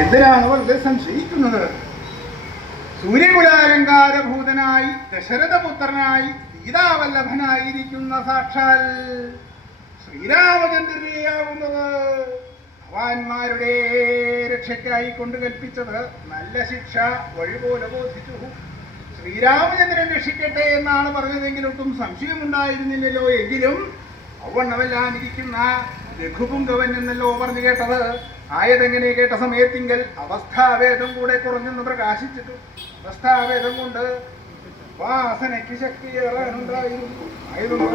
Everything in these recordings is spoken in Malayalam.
എന്തിനാണ് വെറുതെ സംശയിക്കുന്നത്? സൂര്യകുലാലങ്കാരഭൂതനായി ദശരഥപുത്രനായി സീതാവല്ലഭനായിരിക്കുന്ന സാക്ഷാൽ ശ്രീരാമചന്ദ്രനെയാവുന്നത് ഭഗവാന്മാരുടെ രക്ഷയ്ക്കായി കൊണ്ട് കൽപ്പിച്ചത് നല്ല ശിക്ഷ വഴിപോലെ ബോധിച്ചു. ശ്രീരാമചന്ദ്രൻ രക്ഷിക്കട്ടെ എന്നാണ് പറഞ്ഞതെങ്കിലൊട്ടും സംശയമുണ്ടായിരുന്നില്ലല്ലോ. എങ്കിലും ഔവണ്ണമെല്ലാം ഇരിക്കുന്ന രഘുപുങ്കവൻ എന്നല്ലോ പറഞ്ഞു കേട്ടത്. ആയതെങ്ങനെ കേട്ട സമയത്തിങ്കൽ അവസ്ഥാവേദം കൂടെ കുറഞ്ഞെന്ന് പ്രകാശിച്ചിട്ടു. അവസ്ഥാവേദം കൊണ്ട് വാസനയ്ക്ക് ശക്തിയേറാനുണ്ടായിരുന്നു. ആയതുണ്ടോ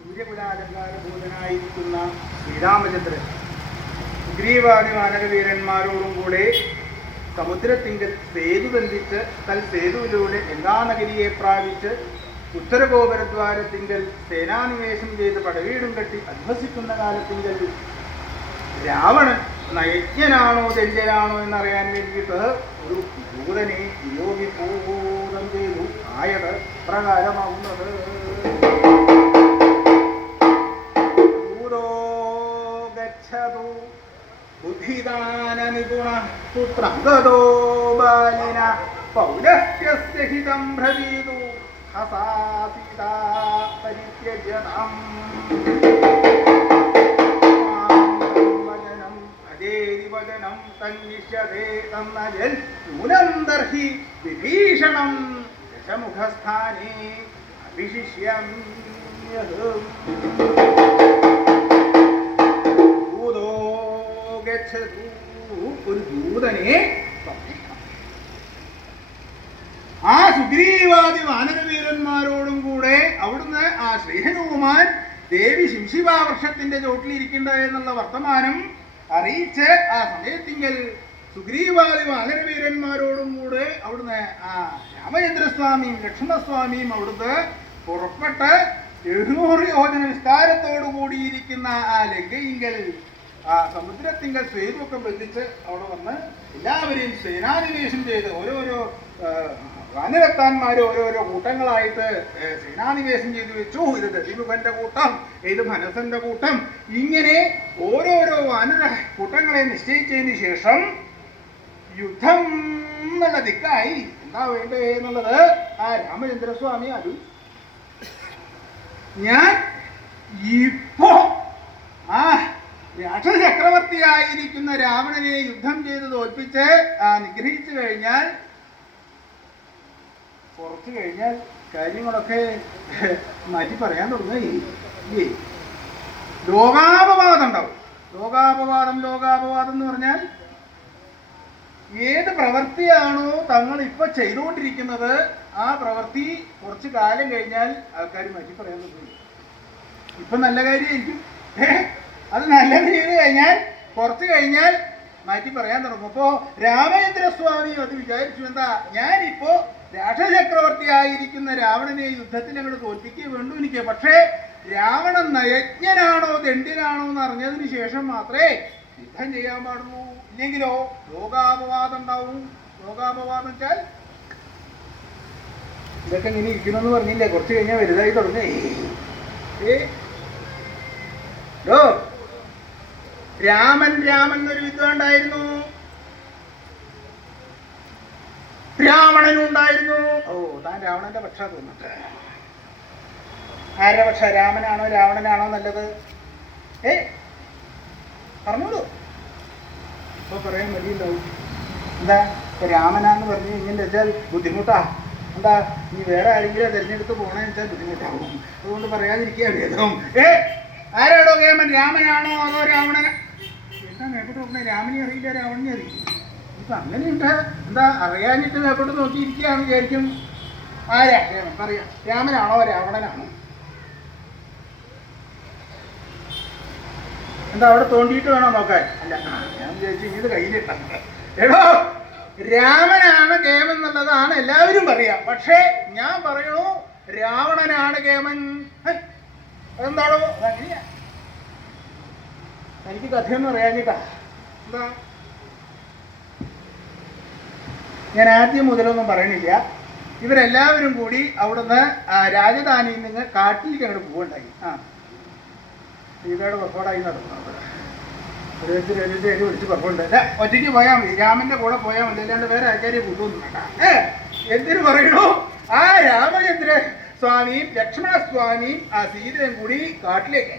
സൂര്യകുലാലങ്കാരഭൂതനായിരിക്കുന്ന ശ്രീരാമചന്ദ്രൻ സുഗ്രീവാദി വാനരവീരന്മാരോടും കൂടെ സമുദ്രത്തിങ്കൽ സേതു ബന്ധിച്ച് തൽ സേതുവിലൂടെ ഗംഗാനഗരിയെ പ്രാപിച്ച് ഉത്തരഗോപുരദ്വാരത്തിങ്കൽ സേനാനിവേശം ചെയ്ത് പടവീടും കെട്ടി അധ്വസിക്കുന്ന കാലത്തിങ്കൽ രാവണൻ നയജ്ഞനാണോ ദണ്ഡനാണോ എന്നറിയാൻ വേണ്ടിയിട്ട് ഒരു ദൂതനെ നിയോഗിപ്പൂതം ചെയ്തു. ആയത് പ്രകാരമാവുന്നത് ബുദ്ധിദാന നിപുണ പുത്രഗതോ ബാലിന പൗലസ്ത്യസ്യ ഹിതം ഭ്രവീതു ഹസാസീതാ പരിത്യജ്യതാം വചനം അജേതി വചനം തന്നിഷ്യതേ തന്നജൽ നൂനം ദർഹി വിഭീഷണം ദശമുഖസ്ഥാനേ അഭിഷിഷ്യം ഒരു ദൂതനെ ആ സുഗ്രീവാദി വാനരവീരന്മാരോടും കൂടെ അവിടുന്ന് ആ ശ്രീഹനുമാൻ ദേവി ശിംശിവാവൃക്ഷത്തിന്റെ ചോട്ടിലിരിക്കണ്ട എന്നുള്ള വർത്തമാനം അറിയിച്ച് ആ സമയത്തിങ്കൽ സുഗ്രീവാദി വാനരവീരന്മാരോടും കൂടെ അവിടുന്ന് ആ രാമചന്ദ്രസ്വാമിയും ലക്ഷ്മണസ്വാമിയും അവിടുന്ന് പുറപ്പെട്ട് 700 യോജന വിസ്താരത്തോടു കൂടിയിരിക്കുന്ന ആ ലങ്കയിങ്കൽ ആ സമുദ്രത്തിങ്കൽ സേതുവൊക്കെ ബന്ധിച്ച് അവിടെ വന്ന് എല്ലാവരെയും സേനാനിവേശം ചെയ്ത് ഓരോരോ വാനരത്താന്മാർ ഓരോരോ കൂട്ടങ്ങളായിട്ട് സേനാനിവേശം ചെയ്തു വെച്ചു. ഇത് ദതിമുഖന്റെ കൂട്ടം, ഇത് മനസന്റെ കൂട്ടം, ഇങ്ങനെ ഓരോരോ വാനര കൂട്ടങ്ങളെ നിശ്ചയിച്ചതിന് ശേഷം യുദ്ധം എന്നുള്ള ദിക്കായി എന്താ വേണ്ടേ എന്നുള്ളത് ആ രാമചന്ദ്രസ്വാമി അത് ഞാൻ ഇപ്പോ ആ രാക്ഷസചക്രവർത്തിയായിരിക്കുന്ന രാവണനെ യുദ്ധം ചെയ്ത് തോൽപ്പിച്ച് നിഗ്രഹിച്ചു കഴിഞ്ഞാൽ കുറച്ചു കഴിഞ്ഞാൽ കാര്യങ്ങളൊക്കെ മാറ്റി പറയാൻ തുടങ്ങി. ലോകാപവാദം ഉണ്ടാവും. ലോകാപവാദം എന്ന് പറഞ്ഞാൽ ഏത് പ്രവൃത്തിയാണോ തങ്ങൾ ഇപ്പൊ ചെയ്തുകൊണ്ടിരിക്കുന്നത് ആ പ്രവൃത്തി കുറച്ചു കാലം കഴിഞ്ഞാൽ ആൾക്കാർ മാറ്റി പറയാൻ തുടങ്ങി. ഇപ്പൊ നല്ല കാര്യമായിരിക്കും, അത് നല്ലത് ചെയ്ത് കഴിഞ്ഞാൽ കുറച്ച് കഴിഞ്ഞാൽ മാറ്റി പറയാൻ തുടങ്ങും. അപ്പോ രാമചന്ദ്രസ്വാമി അത് വിചാരിച്ചു, എന്താ ഞാനിപ്പോ രാക്ഷസചക്രവർത്തിയായിരിക്കുന്ന രാവണനെ യുദ്ധത്തിൽ അങ്ങോട്ട് തോൽപ്പിക്കുകയെ വേണ്ടു എനിക്ക്. പക്ഷേ രാവണൻ നയജ്ഞനാണോ ദണ്ഡ്യനാണോ എന്ന് അറിഞ്ഞതിന് ശേഷം മാത്രമേ യുദ്ധം ചെയ്യാൻ പാടുള്ളൂ. ഇല്ലെങ്കിലോ ലോകാപവാദം ഉണ്ടാവും. ലോകാപവാദം വെച്ചാൽ ഇതൊക്കെ ഇങ്ങനെ ഇരിക്കണമെന്ന് പറഞ്ഞില്ലേ, കുറച്ച് കഴിഞ്ഞാൽ വലുതായി തുടങ്ങി. രാമൻ എന്നൊരു വിദ്വാൻ ഉണ്ടായിരുന്നു, രാവണനും ഉണ്ടായിരുന്നു. ഓ, താൻ രാവണന്റെ പക്ഷാ തോന്നിട്ട്. ആരുടെ പക്ഷ? രാമനാണോ രാവണനാണോ നല്ലത്? പറഞ്ഞോളൂ. ഇപ്പൊ പറയാൻ മതിയുണ്ടാവും. എന്താ ഇപ്പൊ രാമനാന്ന് പറഞ്ഞു ഇങ്ങനെ വെച്ചാൽ ബുദ്ധിമുട്ടാ. എന്താ നീ വേറെ ആരെങ്കിലും തിരഞ്ഞെടുത്ത് പോകണമെന്ന് വെച്ചാൽ ബുദ്ധിമുട്ടാവും. അതുകൊണ്ട് പറയാതിരിക്കുകയാണ് ഏതും. ആരാടോ കേമൻ? രാമനാണോ അതോ രാവണന? എന്താ മേപ്പോട്ട് നോക്കണേ? രാമനെ അറിയില്ല, രാവണനെ അറിയില്ല. ഇപ്പൊ അങ്ങനെയുണ്ട്. എന്താ അറിയാഞ്ഞിട്ട് മേപ്പോട്ട് നോക്കിയിരിക്കുകയാണ് വിചാരിക്കും. ആരാ കേമൻ? പറയാം. രാമനാണോ രാവണനാണോ? എന്താ അവിടെ തോണ്ടിയിട്ട് വേണോ നോക്കാൻ? അല്ല, ഞാൻ വിചാരിച്ചു ഇത് കയ്യിലിട്ട. എടോ, രാമനാണ് കേമൻ എന്നുള്ളതാണ് എല്ലാവരും പറയാം. പക്ഷേ ഞാൻ പറയണു രാവണനാണ് കേമൻ. അതെന്താണോ? അതങ്ങനെയാ. എനിക്ക് കഥയൊന്നും അറിയാഞ്ഞിട്ടാ. എന്താ ഞാൻ ആദ്യം മുതലൊന്നും പറയണില്ല. ഇവരെല്ലാവരും കൂടി അവിടുന്ന് രാജധാനിയിൽ നിന്ന് കാട്ടിലേക്ക് അങ്ങോട്ട് പോവുണ്ടായി. സീതയുടെ പുറപ്പാടായി നടക്കുന്നത്. ഓരോരുത്തർ വിളിച്ച് പുറപ്പെടുണ്ട്. ഒറ്റയ്ക്ക് പോയാൽ മതി, രാമന്റെ കൂടെ പോയാൽ മതി, അല്ലാണ്ട് വേറെ ആൾക്കാരെ കൂട്ടൊന്നും വേണ്ട. എന്തിനു പറയണു? ആ രാമചന്ദ്ര സ്വാമിയും ലക്ഷ്മണസ്വാമിയും ആ സീതയും കൂടി കാട്ടിലേക്ക്.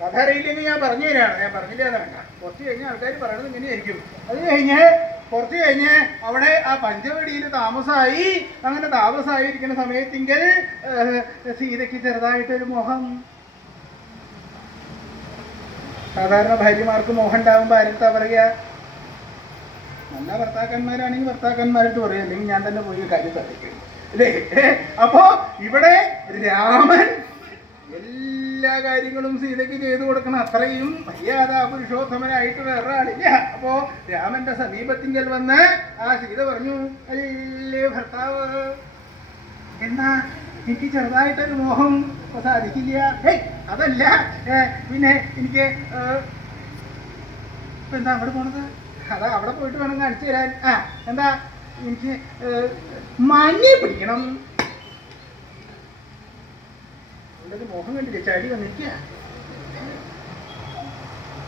കഥ അറിയില്ലെങ്കിൽ ഞാൻ പറഞ്ഞു തരാണ്. ഞാൻ പറഞ്ഞില്ല വേണ്ട. കുറച്ച് കഴിഞ്ഞ് ആൾക്കാർ പറയണത് ഇങ്ങനെയായിരിക്കും. അത് കഴിഞ്ഞ് കുറച്ച് കഴിഞ്ഞ് അവിടെ ആ പഞ്ചവടിയിൽ താമസമായി. അങ്ങനെ താമസമായിരിക്കുന്ന സമയത്തെങ്കിൽ സീതയ്ക്ക് ചെറുതായിട്ടൊരു മോഹം. സാധാരണ ഭാര്യമാർക്ക് മോഹം ഉണ്ടാകുമ്പോൾ ആരെടുത്താ പറയുക? നല്ല ഭർത്താക്കന്മാരാണെങ്കിൽ ഭർത്താക്കന്മാരോട് പറയും, അല്ലെങ്കിൽ ഞാൻ തന്നെ പോയി കാര്യം സാധിക്കും അല്ലേ? അപ്പോ ഇവിടെ രാമൻ എല്ലാ കാര്യങ്ങളും സീതയ്ക്ക് ചെയ്തു കൊടുക്കണം. അത്രയും മര്യാദ പുരുഷോത്തമനായിട്ട് വേറെ ആളില്ല. അപ്പോ രാമന്റെ സമീപത്തിങ്കൽ വന്ന് ആ സീത പറഞ്ഞു, അല്ലേ ഭർത്താവ്, എന്താ എനിക്ക് ചെറുതായിട്ടൊരു മോഹം. ഇപ്പൊ സാധിക്കില്ല. അതല്ല, പിന്നെ എനിക്ക് ഇപ്പൊ എന്താ അങ്ങോട്ട് പോണത്? അതാ അവിടെ പോയിട്ട് വേണം കാണിച്ചു തരാൻ. എന്താ എനിക്ക് മഞ്ഞയെ പിടിക്കണം. ഉള്ളൊരു മോഹം കണ്ടില്ലേ? ചടി വന്നിരിക്കുക.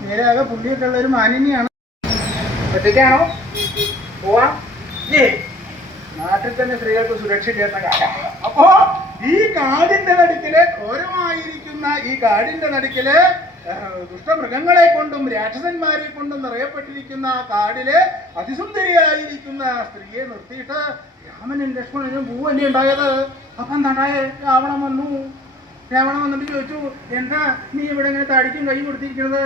നേരാകെ പുള്ളിയൊക്കെ ഉള്ളൊരു മാലിന്യാണ്. ഒറ്റയ്ക്കാണോ പോവാ? നാട്ടിൽ തന്നെ സ്ത്രീകൾക്ക് സുരക്ഷ ഇല്ലാത്ത കാലം. അപ്പോ ഈ കാടിന്റെ നടുക്കില്, ഘോരമായിരിക്കുന്ന ഈ കാടിന്റെ നടുക്കില് ദുഷ്ടമൃഗങ്ങളെ കൊണ്ടും രാക്ഷസന്മാരെ കൊണ്ടും നിറയപ്പെട്ടിരിക്കുന്ന ആ കാടില് അതിസുന്ദരിയായിരിക്കുന്ന സ്ത്രീയെ നിർത്തിയിട്ട് രാമനും ലക്ഷ്മണനും പൂവല്ലേ ഉണ്ടായത്. അപ്പൊ എന്താണ്ടായ? രാവണൻ വന്നു. രാവണൻ വന്നിട്ട് ചോദിച്ചു, എന്താ നീ ഇവിടെ ഇങ്ങനെ താടിക്കും കൈ കൊടുത്തിരിക്കുന്നത്?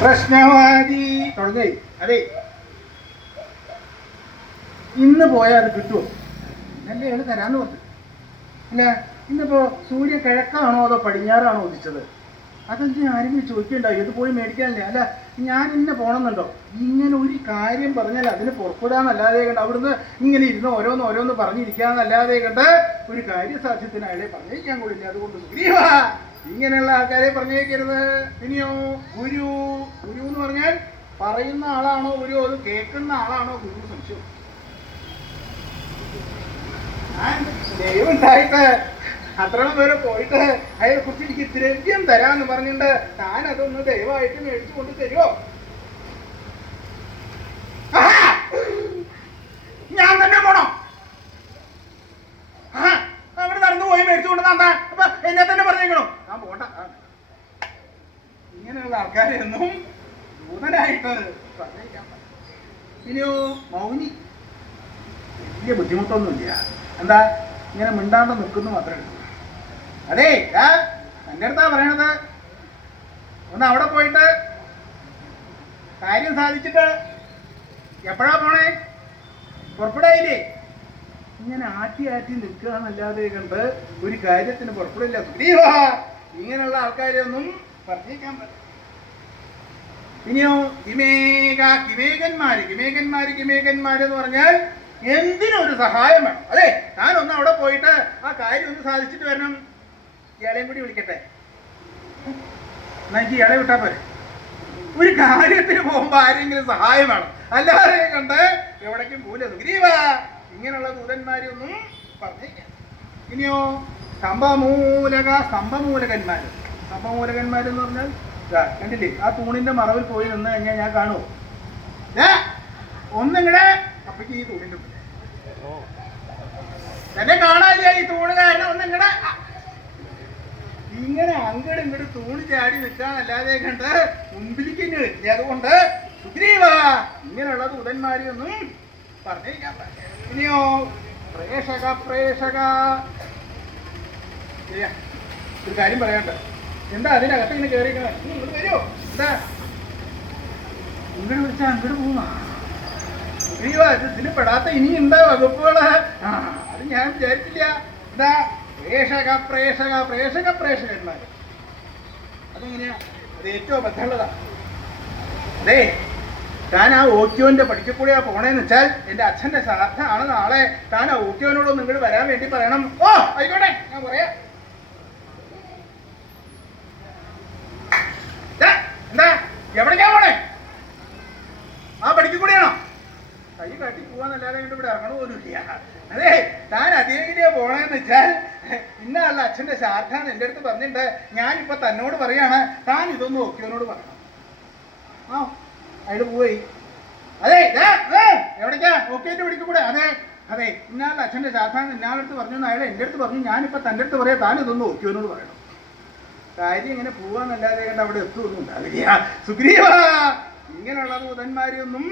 പ്രശ്നവാദി തുടങ്ങി. അതെ, ഇന്ന് പോയാൽ അത് കിട്ടുമോ? അല്ലേ അത് തരാന്ന് പറഞ്ഞു. അല്ല, ഇന്നിപ്പോ സൂര്യൻ കിഴക്കാണോ അതോ പടിഞ്ഞാറാണോ ഉദിച്ചത്? അതൊന്നും ആരെങ്കിലും ചോദിക്കണ്ടായി. ഇത് പോയി മേടിക്കാനല്ലേ? അല്ല, ഞാൻ ഇന്നെ പോണമെന്നുണ്ടോ? ഇങ്ങനെ ഒരു കാര്യം പറഞ്ഞാൽ അതിന് പുറപ്പെടാന്നല്ലാതെ കണ്ട് അവിടുന്ന് ഇങ്ങനെ ഇരുന്ന് ഓരോന്ന് പറഞ്ഞിരിക്കാന്നല്ലാതെ കണ്ട് ഒരു കാര്യസാധ്യത്തിന് അയാളെ പറഞ്ഞേക്കാൻ കൂടില്ല. അതുകൊണ്ട് സുഗ്രീവാ, ഇങ്ങനെയുള്ള ആൾക്കാരെ പറഞ്ഞേക്കരുത്. ഇനിയോ ഗുരു എന്ന് പറഞ്ഞാൽ പറയുന്ന ആളാണോ ഗുരു, അത് കേൾക്കുന്ന ആളാണോ ഗുരു? സംശയം. ദൈവമുണ്ടായിട്ട് അത്രയും പേരെ പോയിട്ട് അയാളെ കുറിച്ച് എനിക്ക് ദ്രവ്യം തരാന്ന് പറഞ്ഞിട്ട് താൻ അതൊന്ന് ദയവായിട്ട് മേടിച്ചു കൊണ്ട് തരുമോ? ഞാൻ തന്നെ പോണോ? അവിടെ നടന്നു പോയി മേടിച്ചു കൊണ്ട് എന്താ? അപ്പൊ എന്നെ തന്നെ പറഞ്ഞേക്കണോ? ഞാൻ പോണ്ട. ഇങ്ങനെയുള്ള ആൾക്കാരെ ഒന്നും ദൂതനായിട്ട് പറഞ്ഞേക്കാൻ പറ്റും. ഇനിയോ മൗനി, വലിയ ബുദ്ധിമുട്ടൊന്നുമില്ല. എന്താ ഇങ്ങനെ മിണ്ടാണ്ട് നിൽക്കുന്നു മാത്രമേ ഉള്ളൂ. അതേ, എൻ്റെ അടുത്താ പറയണത്. ഒന്ന് അവിടെ പോയിട്ട് കാര്യം സാധിച്ചിട്ട് എപ്പോഴാ പോണേ? പുറപ്പെടായില്ലേ? ഇങ്ങനെ ആറ്റി നിൽക്കുക എന്നല്ലാതെ കണ്ട് ഒരു കാര്യത്തിന് പുറപ്പെടില്ല. സുഗ്രീവാ, ഇങ്ങനെയുള്ള ആൾക്കാരെ ഒന്നും പറഞ്ഞേക്കാൻ പറ്റും. ഇനിയോ കിമേകന്മാരെന്ന് പറഞ്ഞാൽ എന്തിനൊരു സഹായം വേണം. അതെ, ഞാനൊന്ന് അവിടെ പോയിട്ട് ആ കാര്യം ഒന്ന് സാധിച്ചിട്ട് വരണം. ഇയാളെയും കൂടി വിളിക്കട്ടെ. എന്നാ എനിക്ക് ഇയാളെ വിട്ടാ പോരെ? ഒരു കാര്യത്തിന് പോകുമ്പോ ആരെങ്കിലും സഹായം വേണം, അല്ലാതെ കണ്ട് എവിടേക്കും പോലെ സുഗ്രീവാ ഇങ്ങനെയുള്ള ദൂതന്മാരെ ഒന്നും പറഞ്ഞേക്കാം. ഇനിയോ സ്തംഭമൂലകന്മാര്. സ്തംഭമൂലകന്മാരെന്ന് പറഞ്ഞാൽ കണ്ടില്ലേ, ആ തൂണിന്റെ മറവിൽ പോയി നിന്ന് കഴിഞ്ഞാൽ ഞാൻ കാണുമോ? ഒന്നിങ്ങടെ അപ്പക്ക് ഈ തൂണിന്റെ എന്നെ കാണാനില്ല ഈ തൂണ് കാരണം ഒന്നിങ്ങടെ ഇങ്ങനെ അങ്ങട് ഇങ്ങോട്ട് തൂണ് ചാടി നിൽക്കാനല്ലാതെ കണ്ട് മുമ്പിലേക്ക് വരില്ല. അതുകൊണ്ട് സുഗ്രീവ ഇങ്ങനെയുള്ള ദൂതന്മാരെയൊന്നും പറഞ്ഞേക്കാൻ പറ്റില്ല. ഇനിയോ പ്രേഷക ഒരു കാര്യം പറയാണ്ട്. എന്താ അതിനകത്ത് ഇങ്ങനെ കയറിക്കണേ? ഇങ്ങോട്ട് വരുമോ? എന്താ ഇങ്ങോട്ട് വിളിച്ചാൽ അങ്ങോട്ട് പോവാ? സുഗ്രീവ ഇതിന് പെടാത്ത ഇനി എന്താ വകുപ്പുകള്? അത് ഞാൻ വിചാരിച്ചില്ല. എന്താ പ്രേഷകന്മാര് അതെങ്ങനെയാ? അത് ഏറ്റവും ബന്ധമുള്ളതാ. അതെ, താൻ ആ ഓക്യോന്റെ പഠിക്കക്കൂടിയാ പോണേന്ന് വെച്ചാൽ എന്റെ അച്ഛന്റെ ശ്രാദ്ധാണ് നാളെ. താൻ ആ ഓക്യോനോട് നിങ്ങൾ വരാൻ വേണ്ടി പറയണം. ഓ ആയിക്കോട്ടെ, ഞാൻ പറയാം. എന്താ എവിടേക്കാ പോണേ? ആ പഠിക്കക്കൂടിയാണോ? കൈ കാട്ടി പോവാന്നല്ലാതെ കണ്ട് ഇവിടെ ഇറങ്ങണ പോലും ഇല്ല. അതെ, താൻ അതിനെങ്ങനെയാ പോണേന്ന് വെച്ചാൽ ഇന്നാളുടെ അച്ഛന്റെ ശ്രാദ്ധാന്ന് എൻ്റെ അടുത്ത് പറഞ്ഞിട്ടുണ്ട്. ഞാനിപ്പോ തന്നോട് പറയാണ്, താൻ ഇതൊന്നും ഓക്യോനോട് പറയണം. ആ അയാൾ പോയി. അതെ എവിടേക്കാ? ഓക്കേന്റെ പിടിക്കൂടെ? അതെ ഇന്നാളുടെ അച്ഛന്റെ ശ്രാദ്ധാന്ന് ഇന്നാളടുത്ത് പറഞ്ഞു. അയാൾ എൻ്റെ അടുത്ത് പറഞ്ഞു. ഞാനിപ്പോ തൻ്റെ അടുത്ത് പറയാം, താൻ ഇതൊന്നും ഓക്യോനോട് പറയണം. കാര്യം ഇങ്ങനെ പോവാന്നല്ലാതെ കണ്ട് അവിടെ എത്തുമൊന്നും ഉണ്ടാവില്ല. സുഗ്രീവ ഇങ്ങനെയുള്ള ദൂതന്മാരെയൊന്നും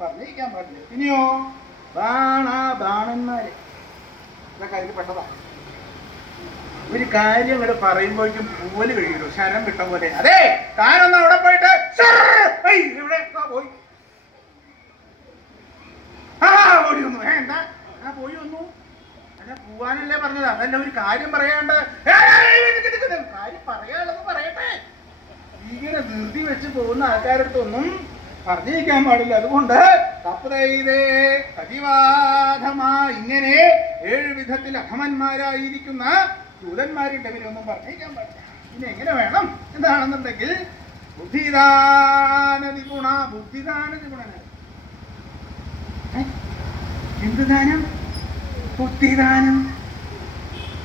പറഞ്ഞിരിക്കാൻ പാടില്ല. ഇനിയോ ബാണന്മാര് ഇതൊക്കെ അതിൽ പെട്ടതാ. ഒരു കാര്യം ഇവിടെ പറയുമ്പോഴേക്കും പൂവല് കഴിയുള്ളൂ, ശരം കിട്ട പോലെ. അതെ, താനൊന്ന് അവിടെ പോയിട്ട് ഇവിടെ പോയി ഓടി വന്നു. എന്താ പോയി വന്നു? അല്ല പോവാനല്ലേ പറഞ്ഞത്? അതല്ല, ഒരു കാര്യം പറയാണ്ട് കാര്യം പറയാനുള്ളത് പറയട്ടെ. ഇങ്ങനെ ധൃതി വെച്ച് പോകുന്ന ആൾക്കാരടുത്തൊന്നും പറഞ്ഞിരിക്കാൻ പാടില്ല. അതുകൊണ്ട് ഇങ്ങനെ 7 വിധത്തിൽ അധമന്മാരായിരിക്കുന്ന ദൂതന്മാരുടെ പേരൊന്നും പറഞ്ഞിരിക്കാൻ പാടില്ല. ഇനി എങ്ങനെ വേണം എന്താണെന്നുണ്ടെങ്കിൽ ബുദ്ധിദാന നിഗുണന. എന്ത് ദാനം? ബുദ്ധിദാനം.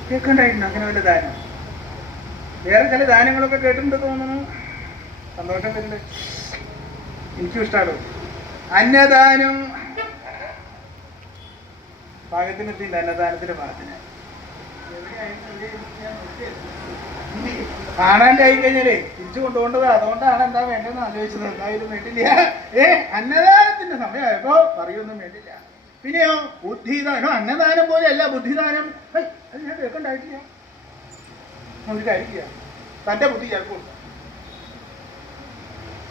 കേൾക്കണ്ടായിരുന്നു അങ്ങനെ വല്ല ദാനം? വേറെ ചില ദാനങ്ങളൊക്കെ കേട്ടിട്ടുണ്ട് തോന്നുന്നു. സന്തോഷം വരുന്നുണ്ട്, എനിക്കും ഇഷ്ടമാണ്. അന്നദാനം പാകത്തിനെത്തിയില്ല. അന്നദാനത്തിന്റെ പാകത്തിന് കാണാൻ്റെ ആയി കഴിഞ്ഞാലേ തിരിച്ചു കൊണ്ടുപോകേണ്ടത്. അതുകൊണ്ടാണ് എന്താ വേണ്ടതെന്ന് ആലോചിച്ചത്. എന്തായാലും വേണ്ടില്ല. അന്നദാനത്തിന്റെ സമയമായപ്പോ പറയൊന്നും വേണ്ടില്ല. പിന്നെയോ ബുദ്ധിദാനം. അന്നദാനം പോലെ അല്ല ബുദ്ധിദാനം. അത് ഞാൻ കേൾക്കണ്ടായിട്ടില്ല. നമുക്ക് കാര്യമില്ല. തന്റെ ബുദ്ധി ചിലപ്പോൾ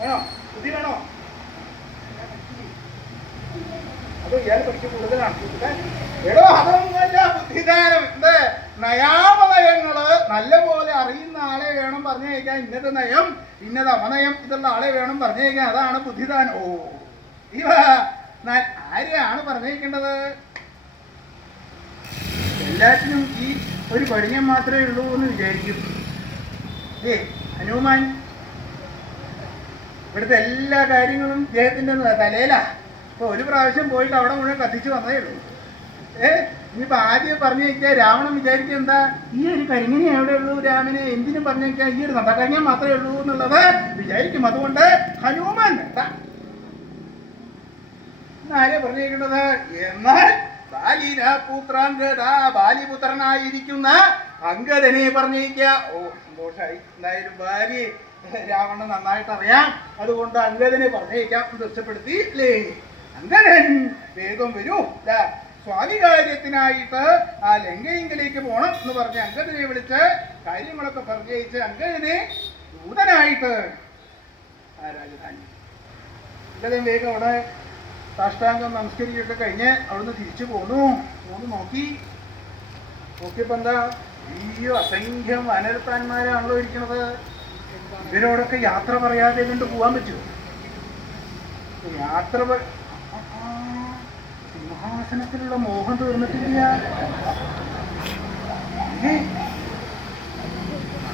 വേണോ? ബുദ്ധി വേണോ? അത് ഇയാൾ പഠിച്ച കൂടുതലാണ്. എടോ അതൊന്നല്ല ബുദ്ധിദാനം. എന്ത് നയാമനയങ്ങള് നല്ല പോലെ അറിയുന്ന ആളെ വേണം പറഞ്ഞു കഴിക്കാൻ. ഇന്നത് നയം ഇന്നത് അമനയം ഇതുള്ള ആളെ വേണം പറഞ്ഞു കഴിക്കാൻ. അതാണ് ബുദ്ധിദാനം. ഓ ഇവ ആരെയാണ് പറഞ്ഞേക്കേണ്ടത്? എല്ലാറ്റിനും ഈ ഒരു പടിഞ്ഞം മാത്രമേ ഉള്ളൂ എന്ന് വിചാരിക്കും. ഹനുമാൻ ഇവിടുത്തെ എല്ലാ കാര്യങ്ങളും ഇദ്ദേഹത്തിൻ്റെ തലയിലാ. ഇപ്പൊ ഒരു പ്രാവശ്യം പോയിട്ട് അവിടെ മുഴുവൻ കത്തിച്ച് വന്നേ ഉള്ളൂ. ഇനിയിപ്പോൾ ആദ്യം പറഞ്ഞു വയ്ക്കുക രാവണൻ വിചാരിക്കുക എന്താ, ഈ ഒരു കരിങ്ങനെ എവിടെ ഉള്ളൂ രാമനെ എന്തിനും പറഞ്ഞു വയ്ക്കുക, ഈ ഒരു നട്ടകരിഞ്ഞാൽ മാത്രമേ ഉള്ളൂ എന്നുള്ളത് വിചാരിക്കും. അതുകൊണ്ട് ഹനുമാൻ വേണ്ട. ആരെ പറഞ്ഞിരിക്കുന്നത്? എന്നാൽ ബാലിപുത്രനായിരിക്കുന്ന അങ്കദനെ പറഞ്ഞിരിക്കുക. ഓ സന്തോഷമായി. എന്തായാലും ബാലി രാവണൻ നന്നായിട്ട് അറിയാം. അതുകൊണ്ട് അങ്കദനെ പറഞ്ഞേക്കാം തീർച്ചപ്പെടുത്തി അല്ലേ? അങ്കദൻ വേഗം വരൂ, സ്വാമി കാര്യത്തിനായിട്ട് ആ ലങ്കയിലേക്ക് പോകണം എന്ന് പറഞ്ഞ് അങ്കദനെ വിളിച്ച് കാര്യങ്ങളൊക്കെ പറഞ്ഞയച്ച് അങ്കദനെ ദൂതനായിട്ട് ആ രാജധാനി. അങ്കദൻ വേഗം അവിടെ സാഷ്ടാംഗം നമസ്കരിക്കൊക്കെ കഴിഞ്ഞ് അവിടുന്ന് തിരിച്ചു പോന്നു നോക്കിയപ്പോ എന്താ, അയ്യോ അസംഖ്യം വനരത്താന്മാരാണല്ലോ ഇരിക്കണത്. ഇവരോടൊക്കെ യാത്ര പറയാതെ കൊണ്ട് പോകാൻ പറ്റുമോ? യാത്ര സിംഹാസനത്തിലുള്ള മോഹം തീർന്നിട്ടില്ല.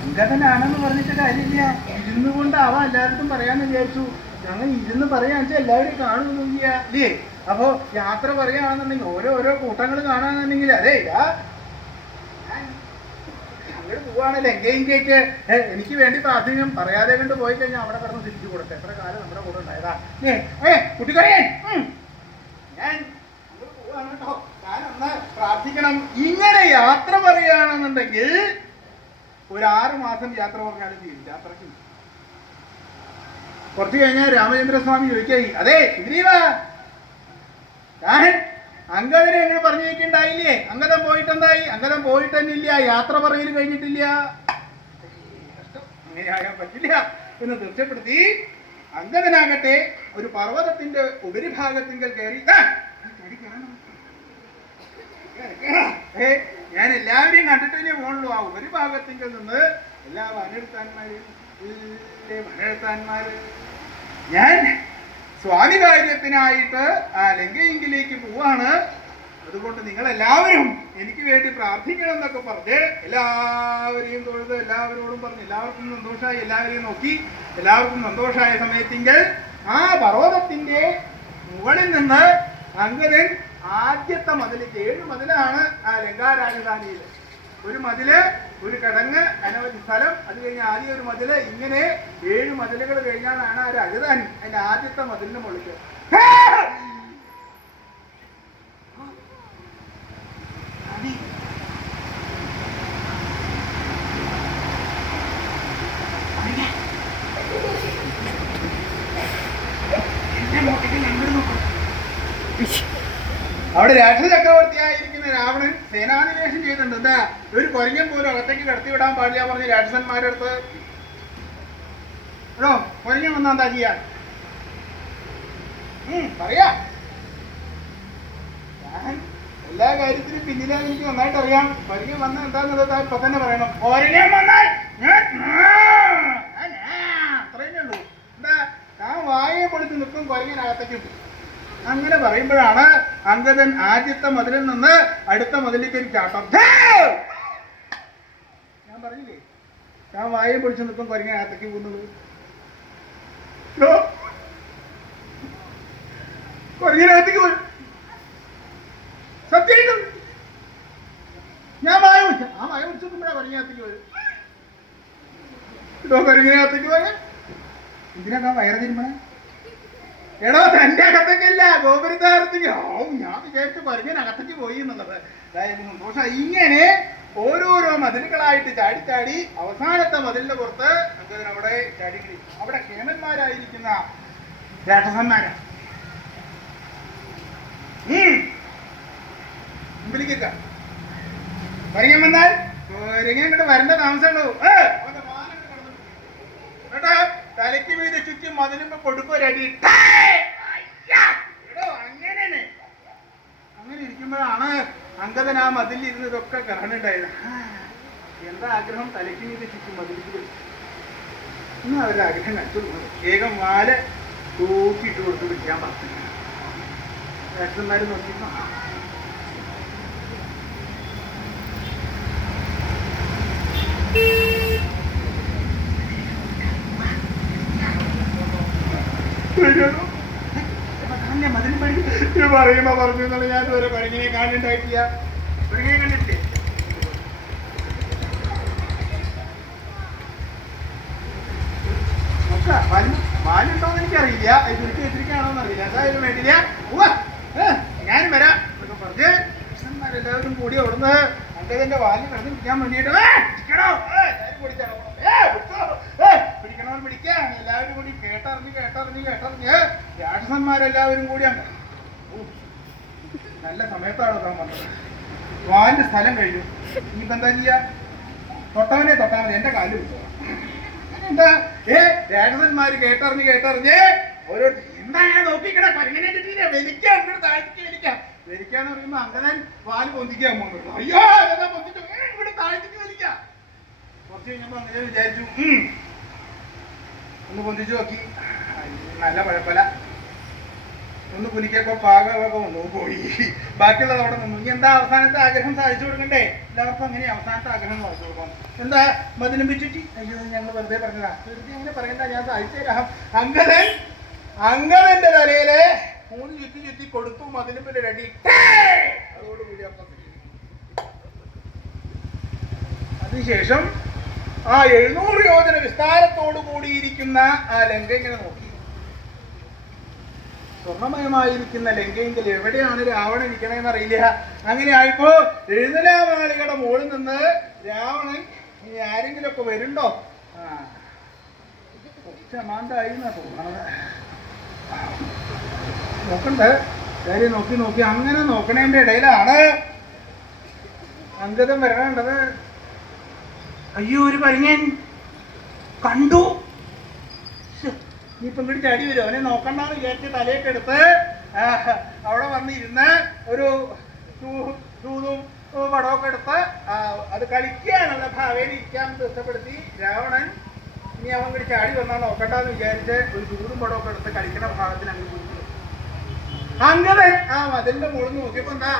അങ്കദനാണെന്ന് പറഞ്ഞിട്ട് കാര്യമില്ല. ഇരുന്നു കൊണ്ടാവാം എല്ലാവരും പറയാന്ന് വിചാരിച്ചു. ഞങ്ങൾ ഇരുന്ന് പറയാന്ന് വെച്ചാൽ എല്ലാവരും കാണുന്നില്ല അല്ലേ? അപ്പോ യാത്ര പറയുകയാണെന്നുണ്ടെങ്കിൽ ഓരോ കൂട്ടങ്ങൾ കാണാന്നുണ്ടെങ്കിൽ അതെ പോവാണ് ലങ്കയിലേക്ക്. എനിക്ക് വേണ്ടി പ്രാർത്ഥിക്കും. പറയാതെ കൊണ്ട് പോയി കഴിഞ്ഞാൽ അവിടെ കിടന്ന് തിരിച്ചു കൊടുത്തേ. എത്ര കാലം നമ്മുടെ കൂടെ ഉണ്ടായതാ. കുട്ടിക്കറിയൻ ഞാൻ പോവാണ് കേട്ടോ. ഞാനൊന്ന് പ്രാർത്ഥിക്കണം. ഇങ്ങനെ യാത്ര പറയുകയാണെന്നുണ്ടെങ്കിൽ ഒരു 6 മാസം യാത്ര പറഞ്ഞാലും തീരും. യാത്രയ്ക്ക് കുറച്ച് കഴിഞ്ഞാൽ രാമചന്ദ്രസ്വാമി ചോദിക്കായി, അതെ സുഗ്രീവ, ഞാൻ അംഗദനെ എങ്ങനെ പറഞ്ഞേക്കുണ്ടായില്ലേ? അംഗദം പോയിട്ടെന്തായി? അംഗദം പോയിട്ടെന്നില്ല, യാത്ര പറയൽ കഴിഞ്ഞിട്ടില്ല. അങ്ങനെയാകാൻ പറ്റില്ല എന്ന് തീർച്ചപ്പെടുത്തി. അംഗദനാകട്ടെ ഒരു പർവ്വതത്തിന്റെ ഉപരിഭാഗത്തിങ്കൽ കയറി, ഞാൻ എല്ലാവരെയും കണ്ടിട്ടേ പോകണല്ലോ. ആ ഉപരിഭാഗത്തിങ്കൽ നിന്ന് എല്ലാ വനെടുത്താന്മാര് ഞാൻ സ്വാമി കാര്യത്തിനായിട്ട് ആ ലങ്കയിലേക്ക് പോവാണ്. അതുകൊണ്ട് നിങ്ങളെല്ലാവരും എനിക്ക് വേണ്ടി പ്രാർത്ഥിക്കണം എന്നൊക്കെ പറഞ്ഞ് എല്ലാവരെയും തൊഴുത് എല്ലാവരോടും പറഞ്ഞ് എല്ലാവർക്കും സന്തോഷമായി. എല്ലാവരെയും നോക്കി എല്ലാവർക്കും സന്തോഷമായ സമയത്തിങ്കിൽ ആ പർവ്വതത്തിന്റെ മുകളിൽ നിന്ന് അംഗദൻ ആദ്യത്തെ മതിൽ, 7 മതിലാണ് ആ ലങ്കാ രാജധാനിയിൽ. ഒരു മതില്, ഒരു കിടങ്ങ്, അനവധി സ്ഥലം, അത് കഴിഞ്ഞ് ആദ്യം ഒരു മതില്, ഇങ്ങനെ 7 മതിലുകൾ കഴിഞ്ഞാലാണ് ആ രാജധാനി. അതിന്റെ ആദ്യത്തെ മതിലിന് മുകളിൽ അവിടെ രാക്ഷസ ചക്രവർത്തിയായിരിക്കുന്ന രാവണൻ സേനാനിവേശം ചെയ്തിട്ടുണ്ട്. എന്താ, ഒരു കൊരങ്ങൻ പോലും അകത്തേക്ക് കടത്തിവിടാൻ പാടില്ല പറഞ്ഞ് രാക്ഷസന്മാരുടെ അടുത്ത്. എടോ കൊരങ്ങൻ വന്നാ എന്താ ചെയ്യാൻ? പറയാ, ഞാൻ എല്ലാ കാര്യത്തിനും പിന്നിലെ എനിക്ക് നന്നായിട്ട് അറിയാം. കൊരങ്ങൻ വന്നാൽ എന്താന്നുള്ളത് ഇപ്പൊ തന്നെ പറയണം. കൊരങ്ങൻ വന്നാൽ അത്രയേ ഉള്ളൂ. എന്താ, ഞാൻ വായെ പൊളിച്ച് നിൽക്കും, കൊരങ്ങനകത്തേക്ക് പോകും. അങ്ങനെ പറയുമ്പോഴാണ് അംഗദൻ ആദ്യത്തെ മതിലിൽ നിന്ന് അടുത്ത മതിലേക്ക് ഒരു ചാട്ടം. ഞാൻ പറഞ്ഞില്ലേ, ഞാൻ വായെ പൊളിച്ച് നിൽക്കും, കൊരങ്ങനകത്തേക്ക് പോകുന്നത്. കൊരങ്ങനകത്തേക്ക് പോയി സത്യമായിട്ടും ഞാൻ വായ പൊളിച്ച ആ വായ പൊളിച്ച് നോക്കുമ്പോഴാ കൊരങ്ങനകത്തേക്ക് വരും. കൊരങ്ങനകത്തേക്ക് പോയ എന്തിനാ വയറ് തിരുമ്പണേ? എടോ, തന്റെ അകത്തേക്കല്ല, ഗോപുരത്താരത്തേക്ക്. ഞാൻ വിചാരിച്ചു കൊരങ്ങനകത്തേക്ക് പോയി എന്നുള്ളത്. അതായത് സന്തോഷം. ഇങ്ങനെ ഓരോരോ മതിലുകളായിട്ട് ചാടിച്ചാടി അവസാനത്തെ മതിലിന്റെ പുറത്ത് അംഗദൻ അവിടെ ചാടി. അവിടെ കേമന്മാരായിരിക്കുന്ന രാക്ഷസന്മാരാ. മുമ്പിലേക്ക കൊരങ്ങൻ വന്നാൽ കൊരങ്ങൻ ഇങ്ങോട്ട് വരേണ്ട താമസമുള്ളൂ. കേട്ടോ, തലയ്ക്ക് വീട് ചുറ്റി മതിലുമ്പോ കൊടുക്കൊരടി. അങ്ങനെ ഇരിക്കുമ്പോഴാണ് അംഗദൻ ആ മതിലിൽ ഇരുന്നതൊക്കെ കാണുന്നുണ്ടായത്. എന്താ ആഗ്രഹം? തലയ്ക്ക് വീട് ചുറ്റി മതിലിൽ എന്നാ അവരുടെ ആഗ്രഹം കണ്ടു. വേഗം വാല് തൂക്കിയിട്ട് കൊടുത്ത് പിടിക്കാൻ പറഞ്ഞു. രാക്ഷസന്മാര് നോക്കിട്ടോ, പറയുമ്പോ പറഞ്ഞു എന്നുള്ള ഞാൻ ഇതുവരെ കൊരങ്ങിനെ കാണുന്നുണ്ടായിട്ടില്ല. കൊരങ്ങിനെ കണ്ടിട്ടില്ലേ? വാലുണ്ടോന്ന് എനിക്കറിയില്ല, ചുരുക്കി വെച്ചിരിക്കുകയാണോന്ന് അറിയില്ല. എന്തായാലും വേണ്ടില്ല, ഞാനും വരാം എന്നൊക്കെ പറഞ്ഞ് കൃഷ്ണന്മാരെല്ലാവരും കൂടി അവിടുന്ന് അംഗദന്റെ വാലിൽ കിടന്ന് പിടിക്കാൻ വേണ്ടിയിട്ട് പിടിക്കണവൻ പിടിക്കാൻ എല്ലാവരും കൂടി കേട്ടറിഞ്ഞ് രാക്ഷസന്മാരെല്ലാവരും കൂടി നല്ല സമയത്താണ് താൻ വന്നത്. വാലിന്റെ സ്ഥലം കഴിഞ്ഞു. ഇനിയിപ്പോ എന്താ ചെയ്യാ? തൊട്ടവനെ തൊട്ടാൽ മതി, എന്റെ കാല് വിട്ടു. എന്താ രാക്ഷസന്മാര് കേട്ടറിഞ്ഞ് ഓരോരുത്തർ എന്താ ഞാൻ നോക്കിക്കട കൊരങ്ങനെ കിട്ടിയില്ല, വലിക്കാം താഴ്ത്തിക്ക് വലിക്കാന്ന് പറയുമ്പോ അംഗദൻ വാല് പൊന്തിക്കാൻ പോകുന്നു. അയ്യോ പൊന്തിച്ചു, ഇവിടെ താഴ്ത്തിക്ക് വലിക്കാം. കുറച്ച് കഴിഞ്ഞപ്പോ അങ്ങനെ വിചാരിച്ചു, ഒന്ന് പൊന്തിച്ചു നോക്കി, നല്ല കുഴപ്പമില്ല. ഒന്ന് കുലിക്കൊക്കെ പാകമൊക്കെ വന്നു പോയി. ബാക്കിയുള്ളത് അവിടെ നിന്നു. ഇനി എന്താ അവസാനത്തെ ആഗ്രഹം സാധിച്ചു കൊടുക്കണ്ടേ? എല്ലാവർക്കും അങ്ങനെ അവസാനത്തെ ആഗ്രഹം സാധിച്ചു കൊടുക്കണം. എന്താ മതിലും പിച്ചിട്ട്? അയ്യോ ഞങ്ങൾ വെറുതെ പറഞ്ഞതാ. വെറുതെ അങ്ങനെ പറയണ്ട, ഞാൻ സാധിച്ചു തരാം. അംഗദന്റെ തലയില് 3 ചുറ്റി കൊടുത്തു. മതിലും റെഡി. അതോടുകൂടി അപ്പം അതിനുശേഷം ആ 700 യോജന വിസ്താരത്തോടു കൂടിയിരിക്കുന്ന ആ ലങ്ക ഇങ്ങനെ നോക്കി. സ്വർണമയമായിരിക്കുന്ന ലങ്കയെങ്കിൽ എവിടെയാണ് രാവണൻ ഇരിക്കണമെന്ന് അറിയില്ല. അങ്ങനെ ആയിപ്പോ എഴുന്നലാമാളികളുടെ മുകളിൽ നിന്ന് രാവണൻ ഇനി ആരെങ്കിലും ഒക്കെ വരുന്നുണ്ടോ? കുറച്ച് അമാന്തായി എന്നാ തോന്നണത്. നോക്കണ്ടേ കാര്യം നോക്കി നോക്കി അങ്ങനെ നോക്കണേന്റെ ഇടയിലാണ് അങ്കദം വരണേണ്ടത്. അയ്യോ, ഒരു പരിങ്ങൻ കണ്ടു. ഇനിയിപ്പം ഇങ്ങോട്ട് ചാടി വരും. അവനെ നോക്കണ്ടെന്ന് വിചാരിച്ച് തലയൊക്കെ എടുത്ത് അവിടെ വന്നിരുന്ന് ഒരു ചൂതും പടമൊക്കെ എടുത്ത് അത് കളിക്കുകയാണുള്ള ഭാവേനെ ഇരിക്കാൻ ഇഷ്ടപ്പെടുത്തി രാവണൻ. ഇനി അവൻ ഇങ്ങോട്ട് ചാടി വന്നാൽ നോക്കണ്ടെന്ന് വിചാരിച്ച് ഒരു ചൂതും പടമൊക്കെ എടുത്ത് കളിക്കുന്ന ഭാഗത്തിന് അങ്ങ് പോയി. അങ്ങനെ മതിലിന്റെ മുകളിൽ നോക്കിയപ്പോ എന്താ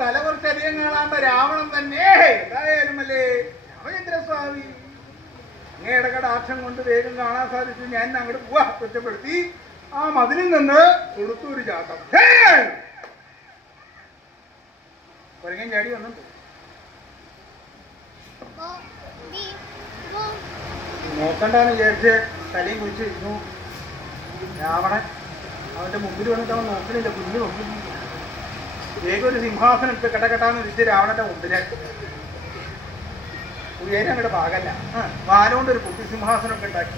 തല കുറച്ചധികം കാണാത്ത രാവണൻ തന്നെ. എന്തായാലും അല്ലേ രാമചന്ദ്രസ്വാമി അങ്ങയുടെ കടാക്ഷം കൊണ്ട് വേഗം കാണാൻ സാധിച്ചു. ഞാൻ അങ്ങോട്ട് പോവാ കുറ്റപ്പെടുത്തി ആ മതിലിൽ നിന്ന് കൊടുത്തൊരു ചാട്ടം. കുരങ്ങൻ ചാടി വന്നിട്ട് നോക്കണ്ടെന്ന് വിചാരിച്ച് തലയും കുഴിച്ചിരുന്നു. രാവണൻ അവന്റെ മുമ്പിൽ വന്നിട്ട് അവൻ നോക്കണില്ല, കുഞ്ഞു നോക്കിയില്ല. വേഗം ഒരു സിംഹാസനം ഇട്ട് കെട്ടക്കെട്ടാന്ന് വിളിച്ച് രാവണന്റെ മുമ്പില് ഉയരം അങ്ങോട്ട് പാകല്ല, വാലുകൊണ്ട് ഒരു കുട്ടി സിംഹാസനം ഒക്കെ ഉണ്ടാക്കി.